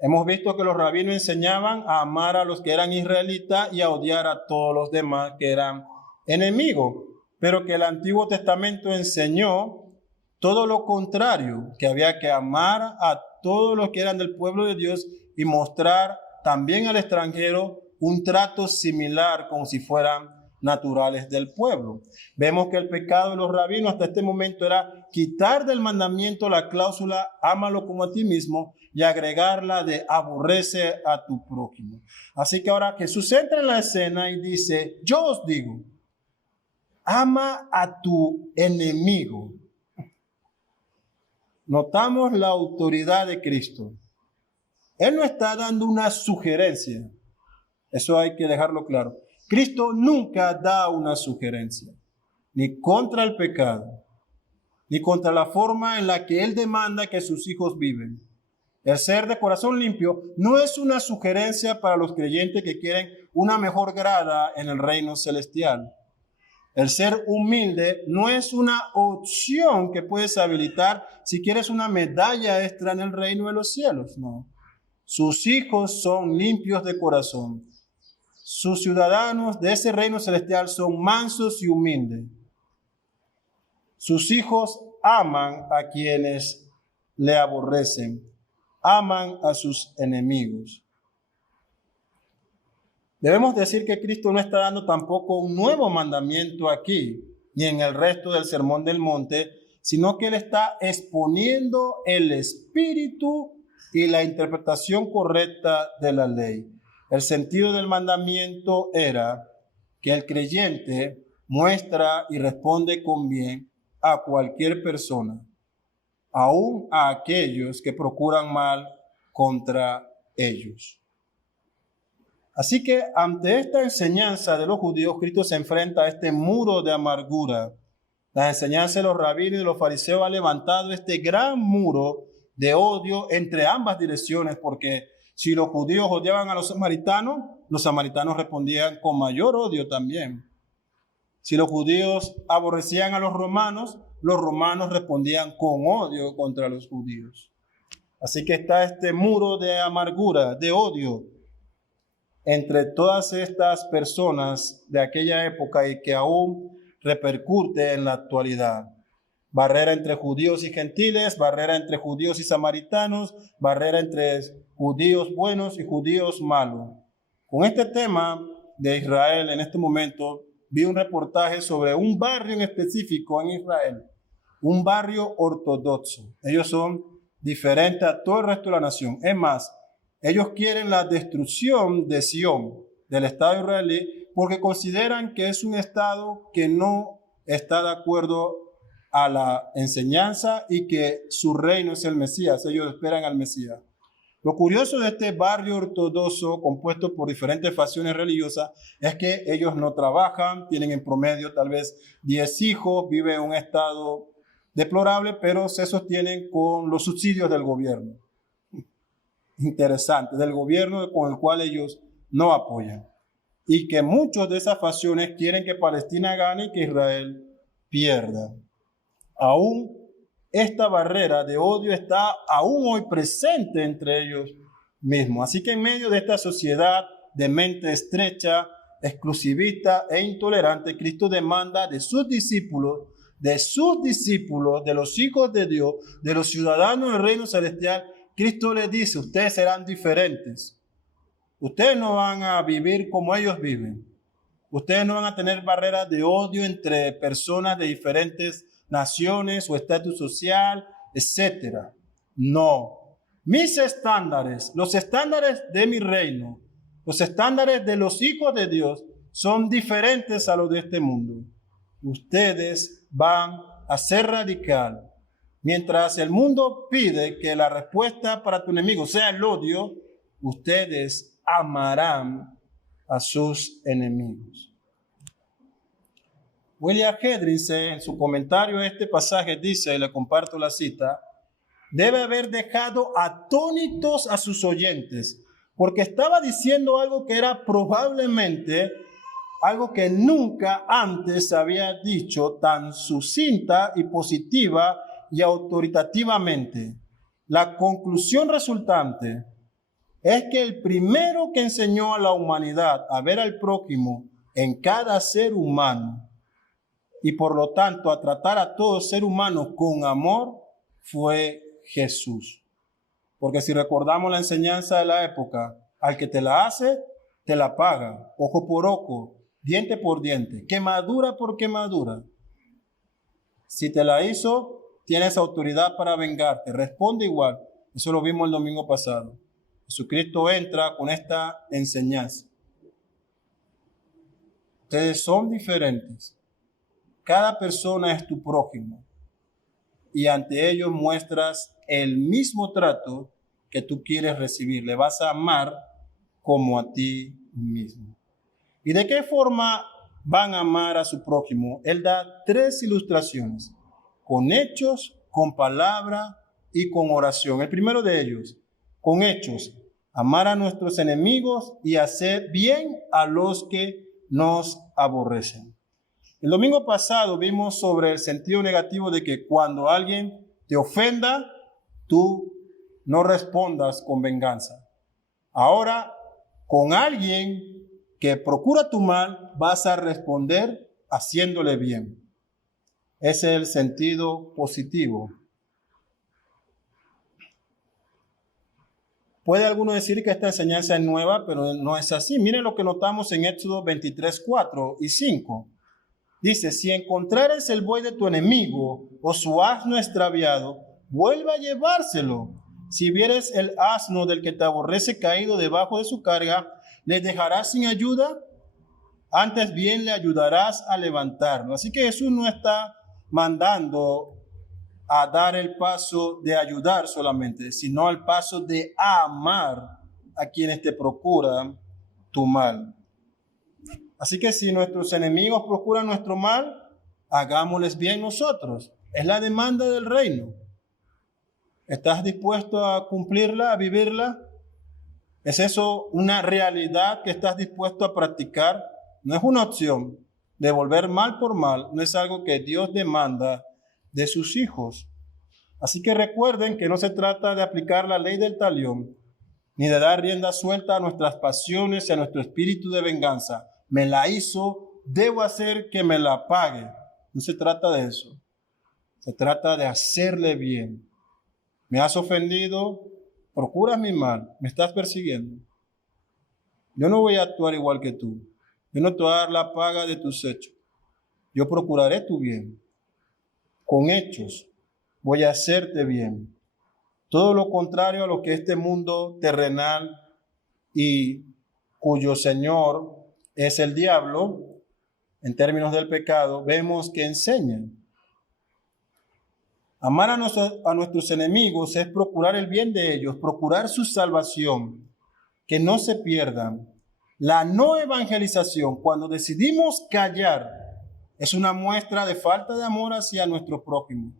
Hemos visto que los rabinos enseñaban a amar a los que eran israelitas y a odiar a todos los demás que eran enemigos, pero que el Antiguo Testamento enseñó todo lo contrario, que había que amar a todos los que eran del pueblo de Dios y mostrar también al extranjero un trato similar como si fueran naturales del pueblo. Vemos que el pecado de los rabinos hasta este momento era quitar del mandamiento la cláusula ámalo como a ti mismo y agregarla de aborrece a tu prójimo. Así que ahora Jesús entra en la escena y dice, yo os digo, ama a tu enemigo. Notamos la autoridad de Cristo. Él no está dando una sugerencia. Eso hay que dejarlo claro. Cristo nunca da una sugerencia, ni contra el pecado, ni contra la forma en la que Él demanda que sus hijos viven. El ser de corazón limpio no es una sugerencia para los creyentes que quieren una mejor grada en el reino celestial. El ser humilde no es una opción que puedes habilitar si quieres una medalla extra en el reino de los cielos. No. Sus hijos son limpios de corazón. Sus ciudadanos de ese reino celestial son mansos y humildes. Sus hijos aman a quienes le aborrecen. Aman a sus enemigos. Debemos decir que Cristo no está dando tampoco un nuevo mandamiento aquí, ni en el resto del Sermón del Monte, sino que Él está exponiendo el espíritu y la interpretación correcta de la ley. El sentido del mandamiento era que el creyente muestra y responde con bien a cualquier persona, aun a aquellos que procuran mal contra ellos. Así que ante esta enseñanza de los judíos, Cristo se enfrenta a este muro de amargura. La enseñanza de los rabinos y de los fariseos ha levantado este gran muro de odio entre ambas direcciones, porque si los judíos odiaban a los samaritanos respondían con mayor odio también. Si los judíos aborrecían a los romanos respondían con odio contra los judíos. Así que está este muro de amargura, de odio, entre todas estas personas de aquella época y que aún repercute en la actualidad. Barrera entre judíos y gentiles, barrera entre judíos y samaritanos, barrera entre judíos buenos y judíos malos. Con este tema de Israel en este momento, vi un reportaje sobre un barrio en específico en Israel, un barrio ortodoxo. Ellos son diferentes a todo el resto de la nación. Es más, ellos quieren la destrucción de Sión, del Estado israelí, porque consideran que es un Estado que no está de acuerdo a la enseñanza y que su reino es el Mesías. Ellos esperan al Mesías. Lo curioso de este barrio ortodoxo, compuesto por diferentes facciones religiosas, es que ellos no trabajan, tienen en promedio tal vez 10 hijos, viven en un estado deplorable, pero se sostienen con los subsidios del gobierno. Interesante, del gobierno con el cual ellos no apoyan. Y que muchos de esas facciones quieren que Palestina gane y que Israel pierda. Aún esta barrera de odio está aún hoy presente entre ellos mismos. Así que en medio de esta sociedad de mente estrecha, exclusivista e intolerante, Cristo demanda de sus discípulos, de los hijos de Dios, de los ciudadanos del reino celestial, Cristo les dice, ustedes serán diferentes. Ustedes no van a vivir como ellos viven. Ustedes no van a tener barreras de odio entre personas de diferentes naciones o estatus social, etcétera. No. Mis estándares, los estándares de mi reino, los estándares de los hijos de Dios son diferentes a los de este mundo. ustedes van a ser radical. Mientras el mundo pide que la respuesta para tu enemigo sea el odio, ustedes amarán a sus enemigos. William Hendriksen, en su comentario a este pasaje, dice, y le comparto la cita, debe haber dejado atónitos a sus oyentes, porque estaba diciendo algo que era probablemente algo que nunca antes había dicho tan sucinta y positiva y autoritativamente. La conclusión resultante es que el primero que enseñó a la humanidad a ver al prójimo en cada ser humano y por lo tanto a tratar a todo ser humano con amor fue Jesús. Porque si recordamos la enseñanza de la época, al que te la hace, te la paga, ojo por ojo, diente por diente, quemadura por quemadura. Si te la hizo, tienes autoridad para vengarte, responde igual. Eso lo vimos el domingo pasado. Jesucristo entra con esta enseñanza. Ustedes son diferentes. Cada persona es tu prójimo. Y ante ellos muestras el mismo trato que tú quieres recibir. Le vas a amar como a ti mismo. ¿Y de qué forma van a amar a su prójimo? Él da 3 ilustraciones. Con hechos, con palabra y con oración. El primero de ellos, con hechos. Amar a nuestros enemigos y hacer bien a los que nos aborrecen. El domingo pasado vimos sobre el sentido negativo de que cuando alguien te ofenda, tú no respondas con venganza. Ahora, con alguien que procura tu mal, vas a responder haciéndole bien. Ese es el sentido positivo. Puede alguno decir que esta enseñanza es nueva, pero no es así. Miren lo que notamos en Éxodo 23, 4 y 5. Dice, si encontrares el buey de tu enemigo o su asno extraviado, vuelve a llevárselo. Si vieres el asno del que te aborrece caído debajo de su carga, ¿le dejarás sin ayuda? Antes bien le ayudarás a levantarlo. Así que Jesús no está mandando a dar el paso de ayudar solamente, sino el paso de amar a quienes te procuran tu mal. Así que si nuestros enemigos procuran nuestro mal, hagámosles bien nosotros. Es la demanda del reino. ¿Estás dispuesto a cumplirla, a vivirla? ¿Es eso una realidad que estás dispuesto a practicar? No es una opción. Devolver mal por mal no es algo que Dios demanda de sus hijos. Así que recuerden que no se trata de aplicar la ley del talión, ni de dar rienda suelta a nuestras pasiones y a nuestro espíritu de venganza. Me la hizo, debo hacer que me la pague. No se trata de eso. Se trata de hacerle bien. Me has ofendido, procuras mi mal, me estás persiguiendo. Yo no voy a actuar igual que tú. Yo no te voy a dar la paga de tus hechos. Yo procuraré tu bien. Con hechos voy a hacerte bien. Todo lo contrario a lo que este mundo terrenal y cuyo señor es el diablo, en términos del pecado, vemos que enseñan. Amar a nuestros enemigos es procurar el bien de ellos, procurar su salvación, que no se pierdan. La no evangelización, cuando decidimos callar, es una muestra de falta de amor hacia nuestro prójimo.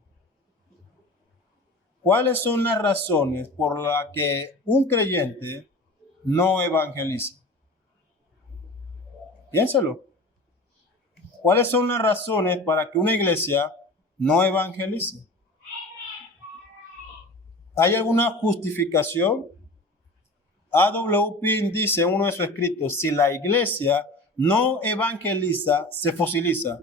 ¿Cuáles son las razones por las que un creyente no evangeliza? Piénsalo. ¿Cuáles son las razones para que una iglesia no evangelice? ¿Hay alguna justificación? A.W. Pink dice en uno de sus escritos, si la iglesia no evangeliza, se fosiliza.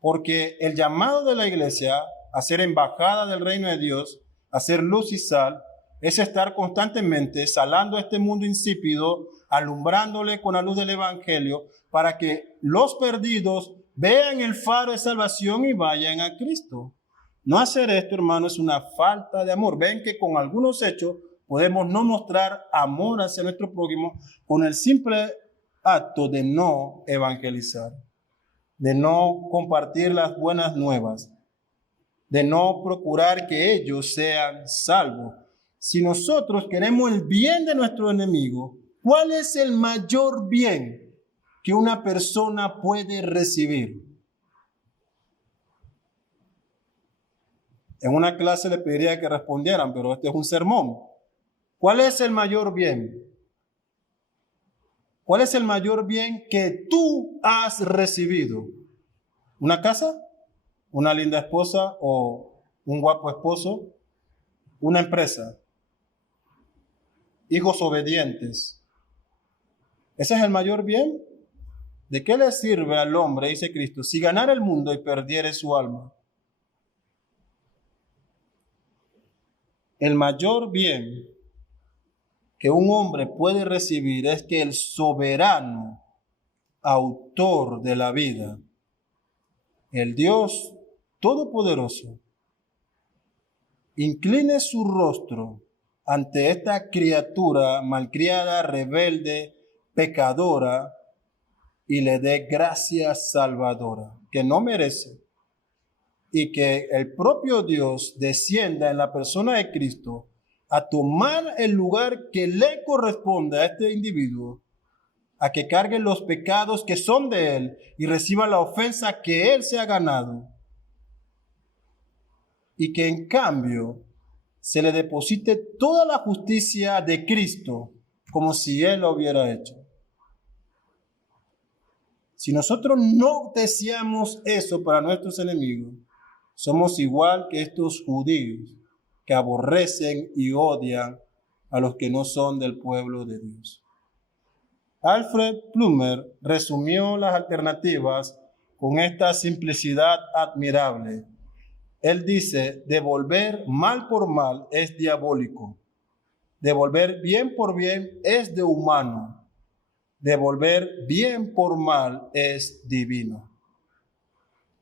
Porque el llamado de la iglesia a ser embajada del reino de Dios, a ser luz y sal, es estar constantemente salando este mundo insípido, alumbrándole con la luz del evangelio, para que los perdidos vean el faro de salvación y vayan a Cristo. No hacer esto, hermano, es una falta de amor. Ven que con algunos hechos podemos no mostrar amor hacia nuestro prójimo con el simple acto de no evangelizar. de no compartir las buenas nuevas, de no procurar que ellos sean salvos. Si nosotros queremos el bien de nuestro enemigo, ¿cuál es el mayor bien que una persona puede recibir? En una clase le pediría que respondieran, pero este es un sermón. ¿Cuál es el mayor bien? ¿Cuál es el mayor bien que tú has recibido? ¿Una casa? ¿Una linda esposa o un guapo esposo? ¿Una empresa? ¿Hijos obedientes? ¿Ese es el mayor bien? ¿De qué le sirve al hombre, dice Cristo, si ganara el mundo y perdiere su alma? El mayor bien que un hombre puede recibir es que el soberano, autor de la vida, el Dios Todopoderoso, incline su rostro ante esta criatura malcriada, rebelde, pecadora, y le dé gracia salvadora, que no merece, y que el propio Dios descienda en la persona de Cristo a tomar el lugar que le corresponde a este individuo, a que cargue los pecados que son de él y reciba la ofensa que él se ha ganado, y que en cambio se le deposite toda la justicia de Cristo como si él lo hubiera hecho. Si nosotros no deseamos eso para nuestros enemigos, somos igual que estos judíos que aborrecen y odian a los que no son del pueblo de Dios. Alfred Plummer resumió las alternativas con esta simplicidad admirable. Él dice: devolver mal por mal es diabólico. Devolver bien por bien es de humano. Devolver bien por mal es divino.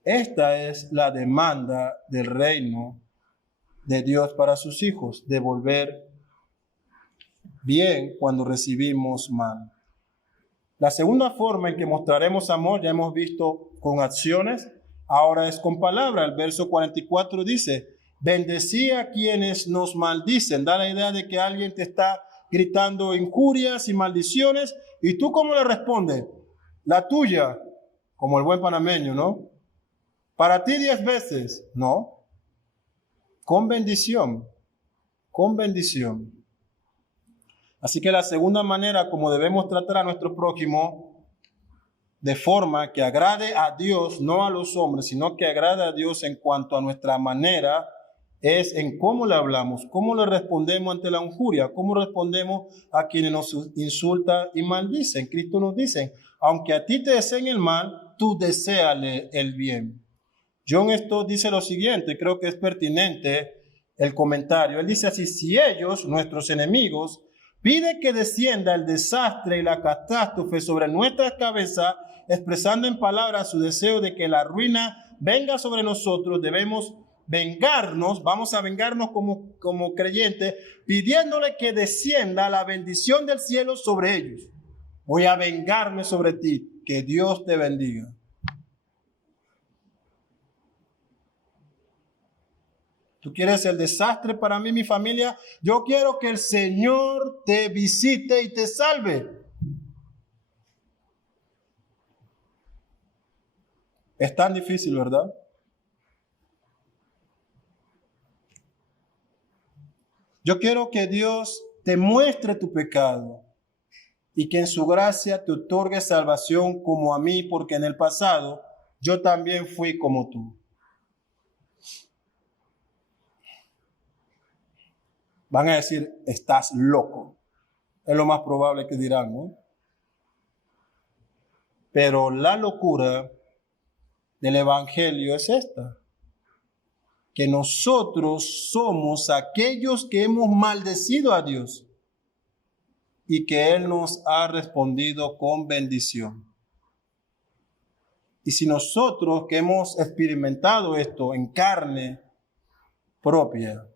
Esta es la demanda del reino de Dios para sus hijos, devolver bien cuando recibimos mal. La segunda forma en que mostraremos amor, ya hemos visto con acciones, ahora es con palabras. El verso 44 dice: bendecí a quienes nos maldicen. Da la idea de que alguien te está gritando injurias y maldiciones, ¿y tú cómo le respondes? La tuya, como el buen panameño, ¿no? Para ti 10 veces, no. Con bendición, con bendición. Así que la segunda manera como debemos tratar a nuestro prójimo, de forma que agrade a Dios, no a los hombres, sino que agrade a Dios en cuanto a nuestra manera, es en cómo le hablamos, cómo le respondemos ante la injuria, cómo respondemos a quienes nos insultan y maldicen. Cristo nos dice: aunque a ti te deseen el mal, tú deséale el bien. John Stott dice lo siguiente, creo que es pertinente el comentario. Él dice así: si ellos, nuestros enemigos, piden que descienda el desastre y la catástrofe sobre nuestras cabezas, expresando en palabras su deseo de que la ruina venga sobre nosotros, debemos vengarnos, vamos a vengarnos como creyentes, pidiéndole que descienda la bendición del cielo sobre ellos. Voy a vengarme sobre ti, que Dios te bendiga. ¿Tú quieres el desastre para mí, mi familia? Yo quiero que el Señor te visite y te salve. Es tan difícil, ¿verdad? Yo quiero que Dios te muestre tu pecado y que en su gracia te otorgue salvación como a mí, porque en el pasado yo también fui como tú. Van a decir: estás loco. Es lo más probable que dirán, ¿no? Pero la locura del evangelio es esta: que nosotros somos aquellos que hemos maldecido a Dios y que Él nos ha respondido con bendición. Y si nosotros que hemos experimentado esto en carne propia,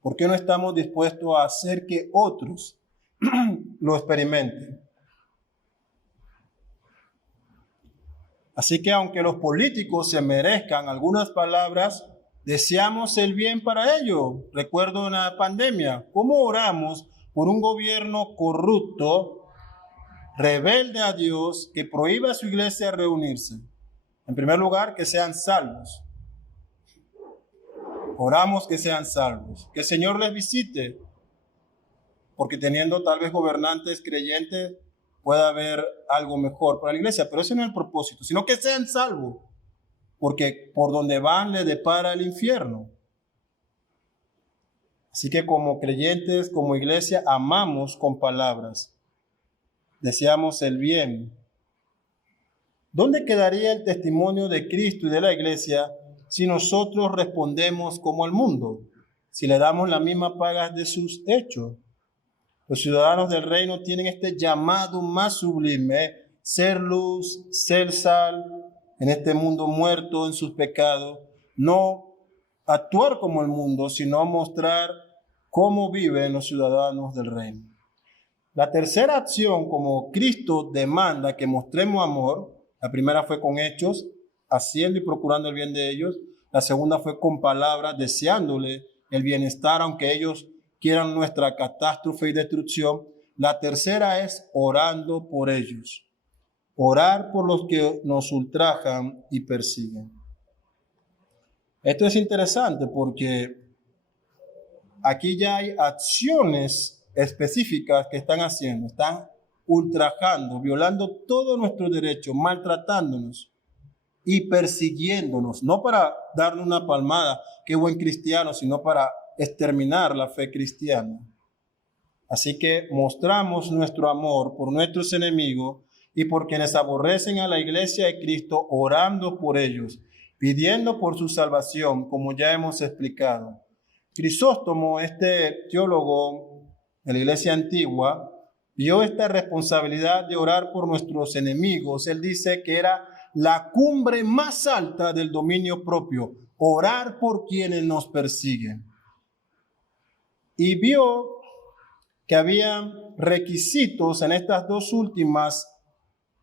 ¿por qué no estamos dispuestos a hacer que otros lo experimenten? Así que aunque los políticos se merezcan algunas palabras, deseamos el bien para ellos. Recuerdo una pandemia. ¿Cómo oramos por un gobierno corrupto, rebelde a Dios, que prohíba a su iglesia reunirse? En primer lugar, que sean salvos. Oramos que sean salvos. Que el Señor les visite, porque teniendo tal vez gobernantes creyentes, pueda haber algo mejor para la iglesia. Pero ese no es el propósito, sino que sean salvos, porque por donde van les depara el infierno. Así que como creyentes, como iglesia, amamos con palabras. Deseamos el bien. ¿Dónde quedaría el testimonio de Cristo y de la iglesia si nosotros respondemos como el mundo? Si le damos la misma paga de sus hechos. Los ciudadanos del reino tienen este llamado más sublime: ser luz, ser sal en este mundo muerto en sus pecados. No actuar como el mundo, sino mostrar cómo viven los ciudadanos del reino. La tercera acción, como Cristo demanda que mostremos amor, la primera fue con hechos, haciendo y procurando el bien de ellos. La segunda fue con palabras, deseándole el bienestar, aunque ellos quieran nuestra catástrofe y destrucción. La tercera es orando por ellos. Orar por los que nos ultrajan y persiguen. Esto es interesante porque aquí ya hay acciones específicas que están haciendo. Están ultrajando, violando todos nuestros derechos, maltratándonos y persiguiéndonos. No para darle una palmada, qué buen cristiano, sino para exterminar la fe cristiana. Así que mostramos nuestro amor por nuestros enemigos y por quienes aborrecen a la iglesia de Cristo, orando por ellos, pidiendo por su salvación, como ya hemos explicado. Crisóstomo, este teólogo de la iglesia antigua, vio esta responsabilidad de orar por nuestros enemigos. Él dice que era la cumbre más alta del dominio propio, orar por quienes nos persiguen. Y vio que había requisitos en estas dos últimas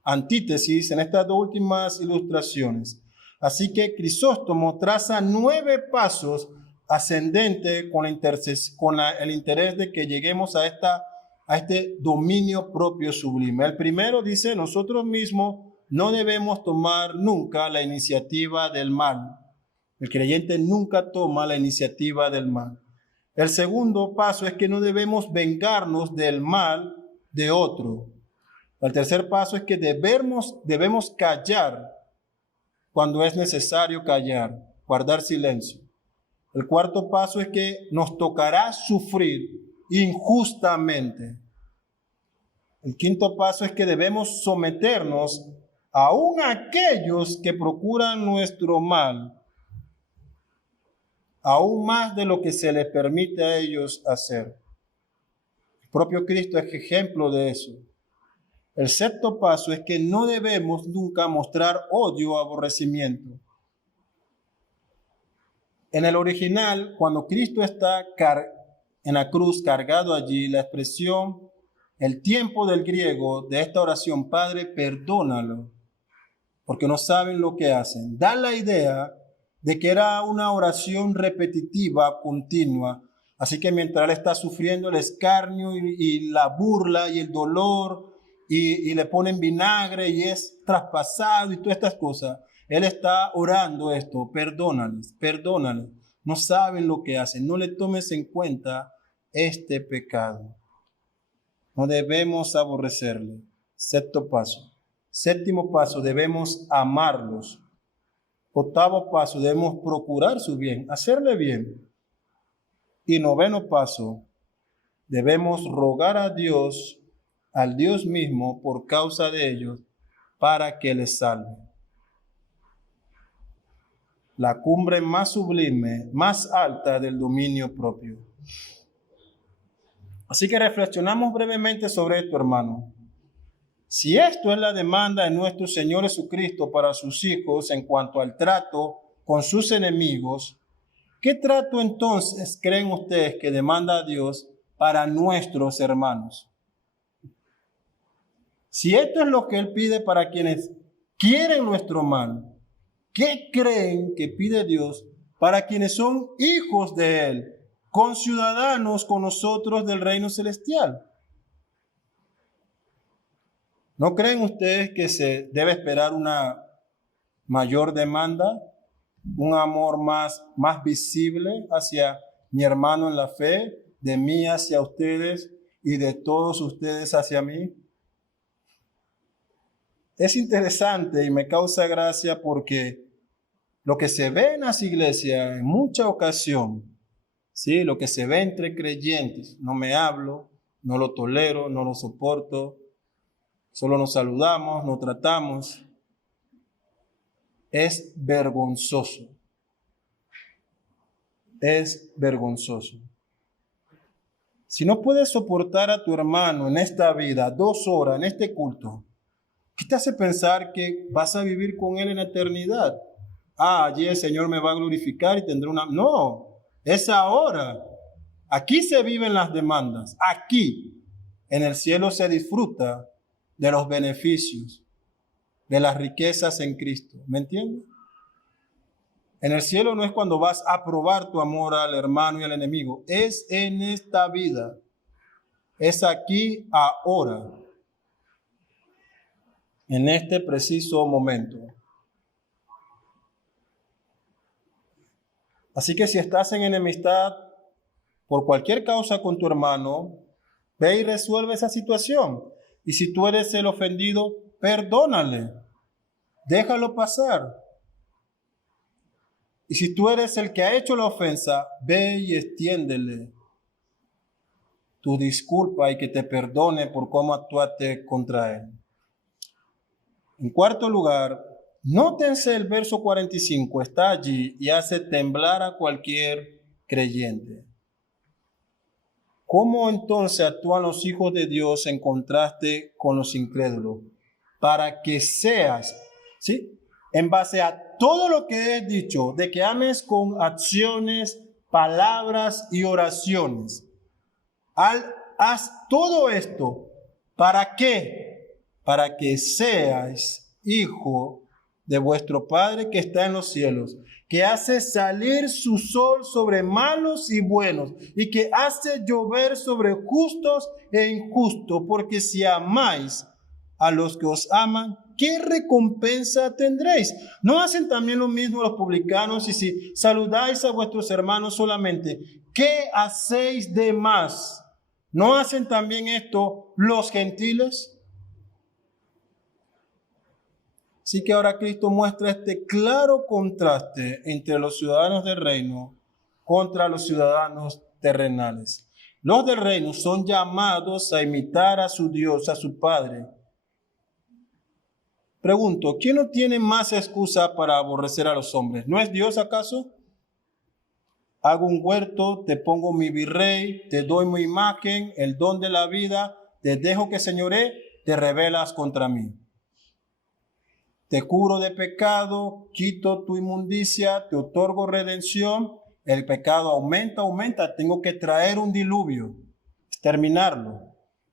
antítesis, en estas dos últimas ilustraciones. Así que Crisóstomo traza 9 pasos ascendentes con el interés de que lleguemos a este dominio propio sublime. El primero dice: nosotros mismos no debemos tomar nunca la iniciativa del mal. El creyente nunca toma la iniciativa del mal. El segundo paso es que no debemos vengarnos del mal de otro. El tercer paso es que debemos callar cuando es necesario callar, guardar silencio. El cuarto paso es que nos tocará sufrir injustamente. El quinto paso es que debemos someternos aún a aquellos que procuran nuestro mal, aún más de lo que se les permite a ellos hacer. El propio Cristo es ejemplo de eso. El sexto paso es que no debemos nunca mostrar odio o aborrecimiento. En el original, cuando Cristo está en la cruz cargado allí, la expresión, el tiempo del griego de esta oración: Padre, perdónalo, porque no saben lo que hacen, da la idea de que era una oración repetitiva, continua. Así que mientras él está sufriendo el escarnio y la burla y el dolor, y le ponen vinagre y es traspasado y todas estas cosas, él está orando esto: perdónales, perdónales, no saben lo que hacen, no le tomes en cuenta este pecado. No debemos aborrecerle. Sexto paso. Séptimo paso, debemos amarlos. Octavo paso, debemos procurar su bien, hacerle bien. Y noveno paso, debemos rogar a Dios, al Dios mismo, por causa de ellos, para que les salve. La cumbre más sublime, más alta del dominio propio. Así que reflexionamos brevemente sobre esto, hermano. Si esto es la demanda de nuestro Señor Jesucristo para sus hijos en cuanto al trato con sus enemigos, ¿qué trato entonces creen ustedes que demanda a Dios para nuestros hermanos? Si esto es lo que Él pide para quienes quieren nuestro mal. ¿Qué creen que pide Dios para quienes son hijos de Él, conciudadanos con nosotros del reino celestial? ¿No creen ustedes que se debe esperar una mayor demanda, un amor más visible hacia mi hermano en la fe, de mí hacia ustedes y de todos ustedes hacia mí? Es interesante y me causa gracia porque lo que se ve en las iglesias en mucha ocasión, ¿sí? Lo que se ve entre creyentes, no me hablo, no lo tolero, no lo soporto, solo nos saludamos, nos tratamos, es vergonzoso. Es vergonzoso. Si no puedes soportar a tu hermano en esta vida 2 horas en este culto, ¿qué te hace pensar que vas a vivir con él en la eternidad? Allí el Señor me va a glorificar y tendré una... No, es ahora. Aquí se viven las demandas. Aquí, en el cielo se disfruta de los beneficios, de las riquezas en Cristo. ¿Me entiendes? En el cielo no es cuando vas a probar tu amor al hermano y al enemigo. Es en esta vida. Es aquí, ahora. En este preciso momento. Así que si estás en enemistad por cualquier causa con tu hermano, ve y resuelve esa situación. Y si tú eres el ofendido, perdónale. Déjalo pasar. Y si tú eres el que ha hecho la ofensa, ve y extiéndele tu disculpa y que te perdone por cómo actuaste contra él. En cuarto lugar, nótense el verso 45, está allí y hace temblar a cualquier creyente. ¿Cómo entonces actúan los hijos de Dios en contraste con los incrédulos? Para que seas, ¿sí?, en base a todo lo que he dicho, de que ames con acciones, palabras y oraciones. Haz todo esto. ¿Para qué? Para que seas hijo de vuestro Padre que está en los cielos, que hace salir su sol sobre malos y buenos, y que hace llover sobre justos e injustos, porque si amáis a los que os aman, ¿qué recompensa tendréis? ¿No hacen también lo mismo los publicanos? Y si saludáis a vuestros hermanos solamente, ¿qué hacéis de más? ¿No hacen también esto los gentiles? Así que ahora Cristo muestra este claro contraste entre los ciudadanos del reino contra los ciudadanos terrenales. Los del reino son llamados a imitar a su Dios, a su Padre. Pregunto, ¿quién no tiene más excusa para aborrecer a los hombres? ¿No es Dios acaso? Hago un huerto, te pongo mi virrey, te doy mi imagen, el don de la vida, te dejo que señoree, te rebelas contra mí. Te curo de pecado, quito tu inmundicia, te otorgo redención, el pecado aumenta, tengo que traer un diluvio, exterminarlo.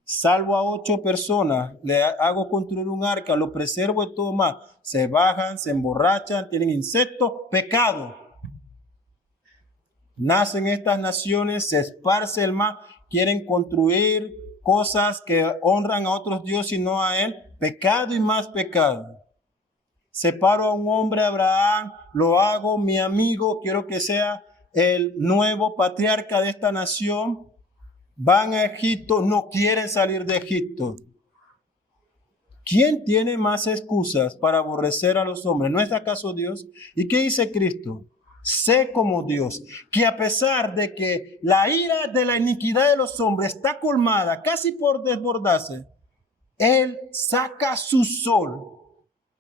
Salvo a 8 personas, le hago construir un arca, lo preservo de todo más. Se bajan, se emborrachan, tienen insectos, pecado. Nacen estas naciones, se esparce el mal, quieren construir cosas que honran a otros dioses y no a él. Pecado y más pecado. Separo a un hombre, Abraham, lo hago mi amigo, quiero que sea el nuevo patriarca de esta nación. Van a Egipto, no quieren salir de Egipto. ¿Quién tiene más excusas para aborrecer a los hombres? ¿No es acaso Dios? ¿Y qué dice Cristo? Sé como Dios, que a pesar de que la ira de la iniquidad de los hombres está colmada, casi por desbordarse, Él saca su sol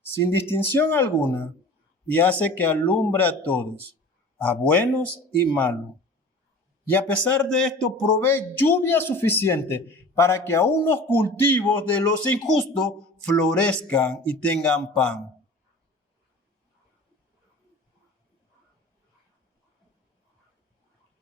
sin distinción alguna y hace que alumbre a todos, a buenos y malos. Y a pesar de esto, provee lluvia suficiente para que aún los cultivos de los injustos florezcan y tengan pan.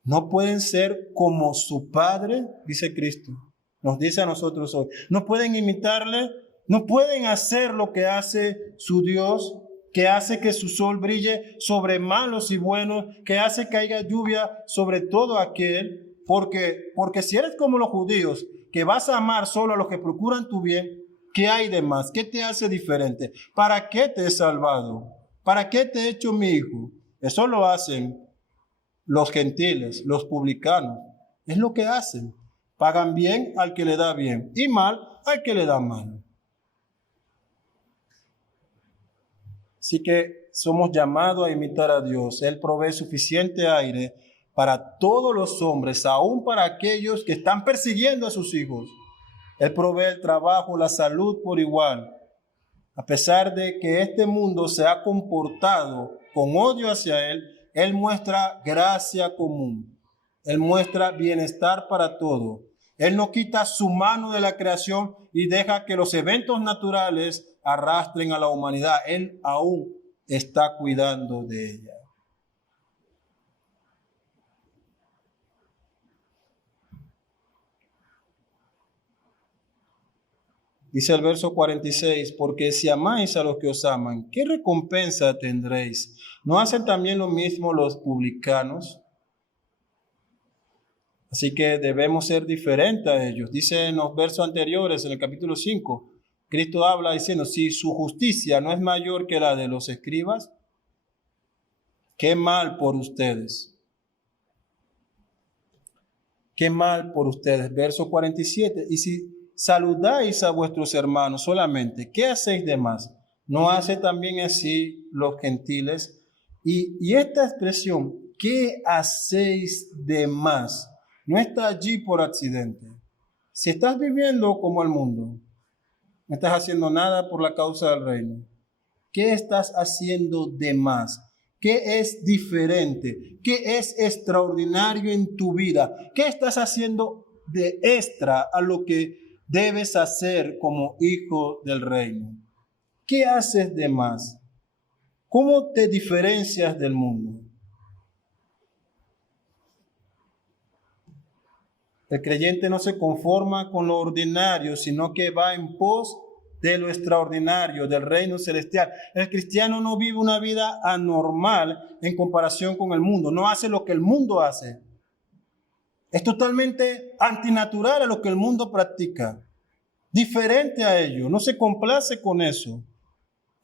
No pueden ser como su Padre, dice Cristo. Nos dice a nosotros hoy. No pueden imitarle No pueden hacer lo que hace su Dios, que hace que su sol brille sobre malos y buenos, que hace que haya lluvia sobre todo aquel, porque si eres como los judíos, que vas a amar solo a los que procuran tu bien, ¿qué hay de más? ¿Qué te hace diferente? ¿Para qué te he salvado? ¿Para qué te he hecho mi hijo? Eso lo hacen los gentiles, los publicanos. Es lo que hacen. Pagan bien al que le da bien y mal al que le da mal. Así que somos llamados a imitar a Dios. Él provee suficiente aire para todos los hombres, aún para aquellos que están persiguiendo a sus hijos. Él provee el trabajo, la salud por igual. A pesar de que este mundo se ha comportado con odio hacia él, él muestra gracia común. Él muestra bienestar para todo. Él no quita su mano de la creación y deja que los eventos naturales arrastren a la humanidad. Él aún está cuidando de ella. Dice el verso 46, porque si amáis a los que os aman, ¿qué recompensa tendréis? ¿No hacen también lo mismo los publicanos? Así que debemos ser diferentes a ellos. Dice en los versos anteriores, en el capítulo 5, Cristo habla diciendo, si su justicia no es mayor que la de los escribas, qué mal por ustedes. Qué mal por ustedes. Verso 47, y si saludáis a vuestros hermanos solamente, ¿qué hacéis de más? ¿No hace también así los gentiles? Y esta expresión, ¿qué hacéis de más? No está allí por accidente. Si estás viviendo como el mundo, no estás haciendo nada por la causa del reino, ¿qué estás haciendo de más? ¿Qué es diferente? ¿Qué es extraordinario en tu vida? ¿Qué estás haciendo de extra a lo que debes hacer como hijo del reino? ¿Qué haces de más? ¿Cómo te diferencias del mundo? El creyente no se conforma con lo ordinario, sino que va en pos de lo extraordinario, del reino celestial. El cristiano no vive una vida anormal en comparación con el mundo. No hace lo que el mundo hace. Es totalmente antinatural a lo que el mundo practica. Diferente a ello. No se complace con eso.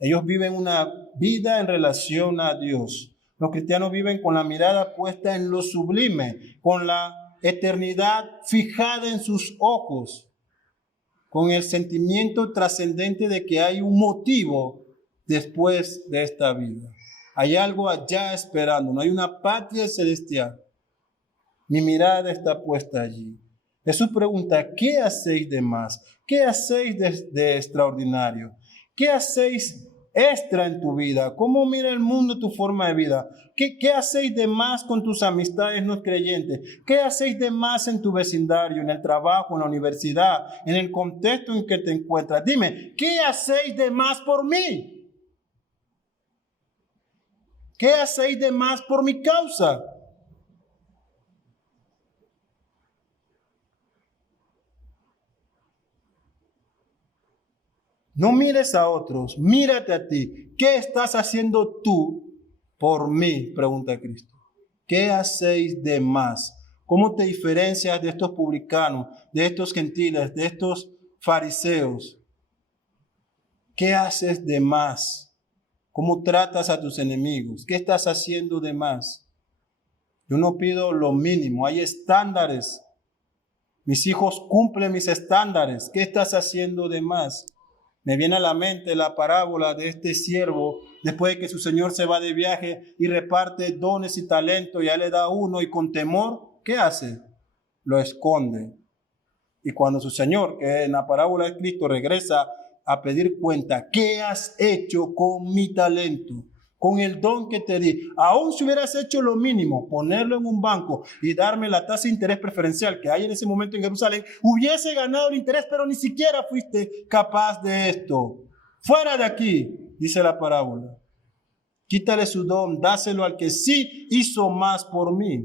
Ellos viven una vida en relación a Dios. Los cristianos viven con la mirada puesta en lo sublime, con la eternidad fijada en sus ojos, con el sentimiento trascendente de que hay un motivo después de esta vida. Hay algo allá esperando, no hay una patria celestial. Mi mirada está puesta allí. Jesús pregunta, ¿qué hacéis de más? ¿Qué hacéis de extraordinario? ¿Qué hacéis extra en tu vida? ¿Cómo mira el mundo tu forma de vida? ¿Qué hacéis de más con tus amistades no creyentes? ¿Qué hacéis de más en tu vecindario, en el trabajo, en la universidad, en el contexto en que te encuentras? Dime, ¿qué hacéis de más por mí? ¿Qué hacéis de más por mi causa? No mires a otros, mírate a ti. ¿Qué estás haciendo tú por mí? Pregunta Cristo. ¿Qué hacéis de más? ¿Cómo te diferencias de estos publicanos, de estos gentiles, de estos fariseos? ¿Qué haces de más? ¿Cómo tratas a tus enemigos? ¿Qué estás haciendo de más? Yo no pido lo mínimo, hay estándares. Mis hijos cumplen mis estándares. ¿Qué estás haciendo de más? Me viene a la mente la parábola de este siervo después de que su señor se va de viaje y reparte dones y talentos y a él le da uno y con temor, ¿qué hace? Lo esconde. Y cuando su señor, que en la parábola de Cristo, regresa a pedir cuenta, ¿qué has hecho con mi talento? Con el don que te di. Aún si hubieras hecho lo mínimo, ponerlo en un banco y darme la tasa de interés preferencial que hay en ese momento en Jerusalén, hubiese ganado el interés, pero ni siquiera fuiste capaz de esto. Fuera de aquí, dice la parábola. Quítale su don, dáselo al que sí hizo más por mí.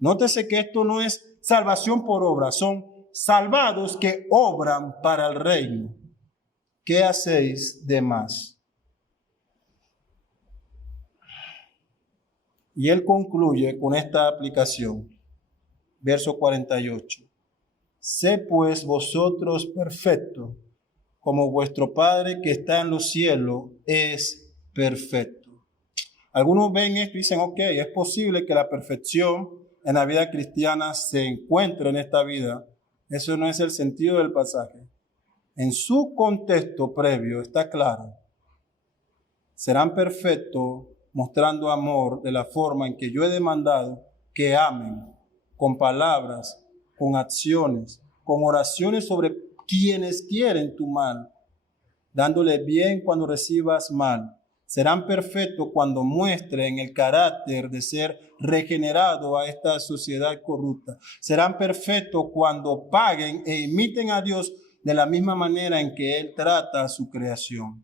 Nótese que esto no es salvación por obra, son salvados que obran para el reino. ¿qué hacéis de más? Y él concluye con esta aplicación. Verso 48. Sé pues vosotros perfectos, como vuestro Padre que está en los cielos es perfecto. Algunos ven esto y dicen, ok, es posible que la perfección en la vida cristiana se encuentre en esta vida. Eso no es el sentido del pasaje. En su contexto previo está claro. Serán perfectos mostrando amor de la forma en que yo he demandado que amen, con palabras, con acciones, con oraciones sobre quienes quieren tu mal, dándole bien cuando recibas mal. Serán perfectos cuando muestren el carácter de ser regenerado a esta sociedad corrupta. Serán perfectos cuando paguen e imiten a Dios de la misma manera en que Él trata a su creación.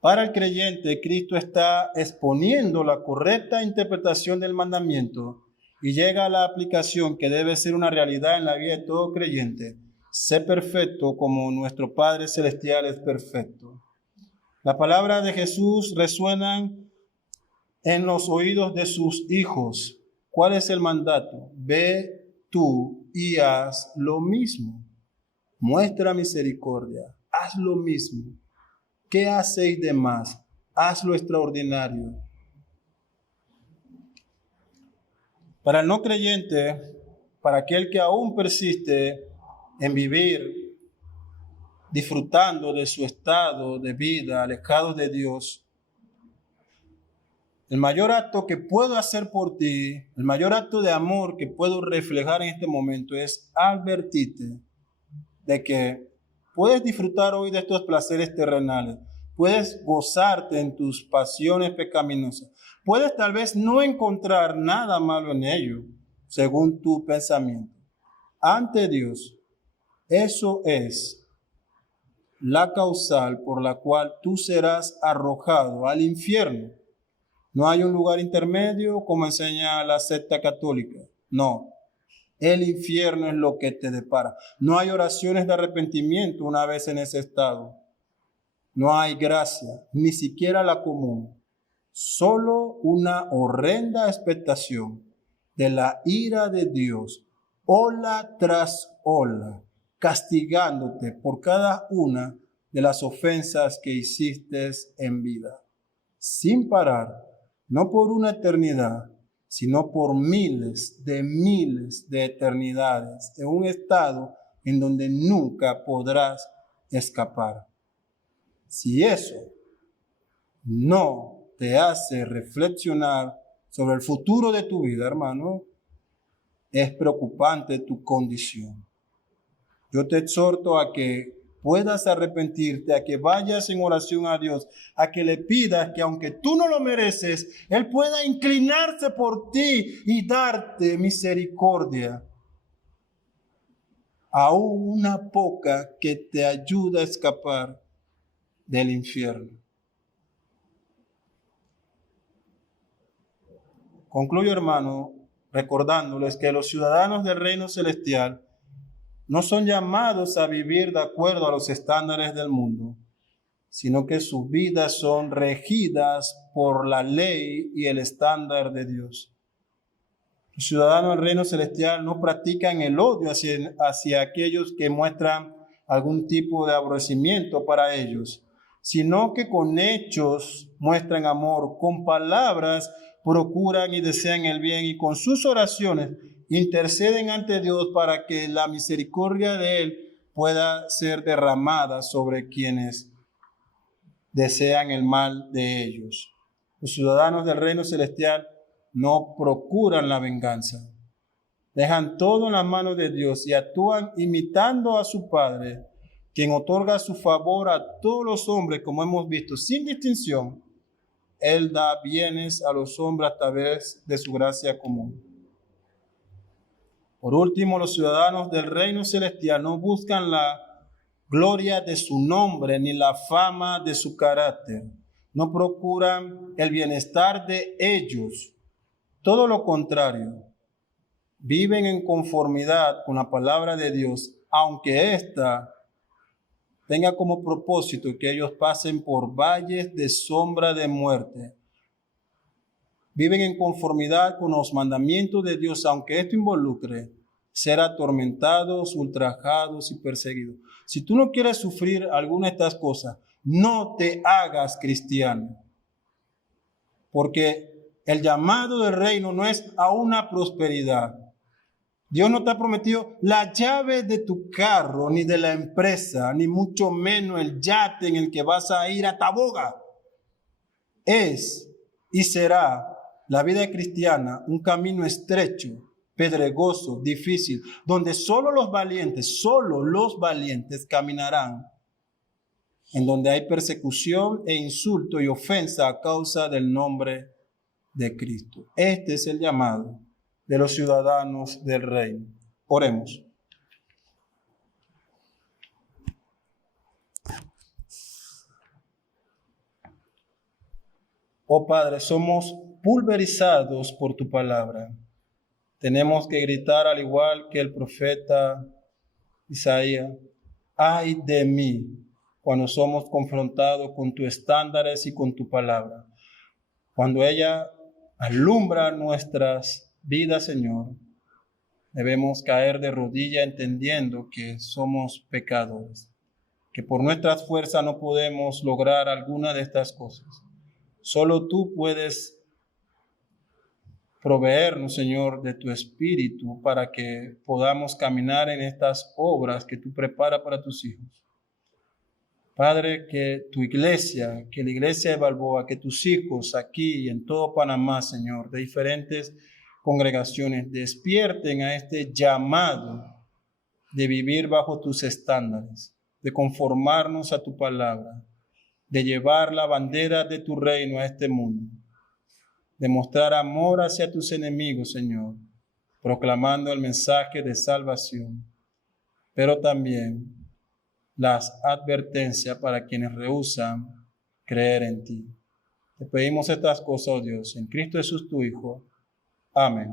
Para el creyente, Cristo está exponiendo la correcta interpretación del mandamiento y llega a la aplicación que debe ser una realidad en la vida de todo creyente. Sé perfecto como nuestro Padre Celestial es perfecto. Las palabras de Jesús resuenan en los oídos de sus hijos. ¿Cuál es el mandato? Ve tú y haz lo mismo. Muestra misericordia, haz lo mismo. ¿Qué hacéis de más? Haz lo extraordinario. Para el no creyente, para aquel que aún persiste en vivir disfrutando de su estado de vida, alejado de Dios, el mayor acto que puedo hacer por ti, el mayor acto de amor que puedo reflejar en este momento es advertirte de que puedes disfrutar hoy de estos placeres terrenales, puedes gozarte en tus pasiones pecaminosas, puedes tal vez no encontrar nada malo en ello, según tu pensamiento. Ante Dios, eso es la causal por la cual tú serás arrojado al infierno. No hay un lugar intermedio como enseña la secta católica. No. El infierno es lo que te depara. No hay oraciones de arrepentimiento una vez en ese estado. No hay gracia, ni siquiera la común. Solo una horrenda expectación de la ira de Dios, ola tras ola, castigándote por cada una de las ofensas que hiciste en vida, sin parar, no por una eternidad, sino por miles de eternidades, en un estado en donde nunca podrás escapar. Si eso no te hace reflexionar sobre el futuro de tu vida, hermano, es preocupante tu condición. Yo te exhorto a que puedas arrepentirte, a que vayas en oración a Dios, a que le pidas que aunque tú no lo mereces, Él pueda inclinarse por ti y darte misericordia. Aún una poca que te ayuda a escapar del infierno. Concluyo, hermano, recordándoles que los ciudadanos del reino celestial no son llamados a vivir de acuerdo a los estándares del mundo, sino que sus vidas son regidas por la ley y el estándar de Dios. Los ciudadanos del reino celestial no practican el odio hacia aquellos que muestran algún tipo de aborrecimiento para ellos, sino que con hechos muestran amor, con palabras procuran y desean el bien y con sus oraciones interceden ante Dios para que la misericordia de Él pueda ser derramada sobre quienes desean el mal de ellos. Los ciudadanos del reino celestial no procuran la venganza. Dejan todo en las manos de Dios y actúan imitando a su Padre, quien otorga su favor a todos los hombres, como hemos visto, sin distinción. Él da bienes a los hombres a través de su gracia común. Por último, los ciudadanos del reino celestial no buscan la gloria de su nombre ni la fama de su carácter. No procuran el bienestar de ellos. Todo lo contrario. viven en conformidad con la palabra de Dios, aunque ésta tenga como propósito que ellos pasen por valles de sombra de muerte. Viven en conformidad con los mandamientos de Dios, aunque esto involucre ser atormentados, ultrajados y perseguidos. Si tú no quieres sufrir alguna de estas cosas, no te hagas cristiano. Porque el llamado del reino no es a una prosperidad. Dios no te ha prometido la llave de tu carro, ni de la empresa, ni mucho menos el yate en el que vas a ir a Taboga. Es y será la vida cristiana un camino estrecho, pedregoso, difícil, donde solo los valientes caminarán, en donde hay persecución e insulto y ofensa a causa del nombre de Cristo. Este es el llamado de los ciudadanos del reino. Oremos. Oh Padre, somos pulverizados por tu palabra. Tenemos que gritar al igual que el profeta Isaías: ay de mí, cuando somos confrontados con tus estándares y con tu palabra. Cuando ella alumbra nuestras vidas, Señor, debemos caer de rodillas entendiendo que somos pecadores, que por nuestras fuerzas no podemos lograr alguna de estas cosas. Solo tú puedes proveernos, Señor, de tu Espíritu para que podamos caminar en estas obras que tú preparas para tus hijos. Padre, que tu iglesia, que la iglesia de Balboa, que tus hijos aquí y en todo Panamá, Señor, de diferentes congregaciones, despierten a este llamado de vivir bajo tus estándares, de conformarnos a tu palabra, de llevar la bandera de tu reino a este mundo, de mostrar amor hacia tus enemigos, Señor, proclamando el mensaje de salvación, pero también las advertencias para quienes rehúsan creer en ti. Te pedimos estas cosas, oh Dios, en Cristo Jesús tu Hijo. Amén.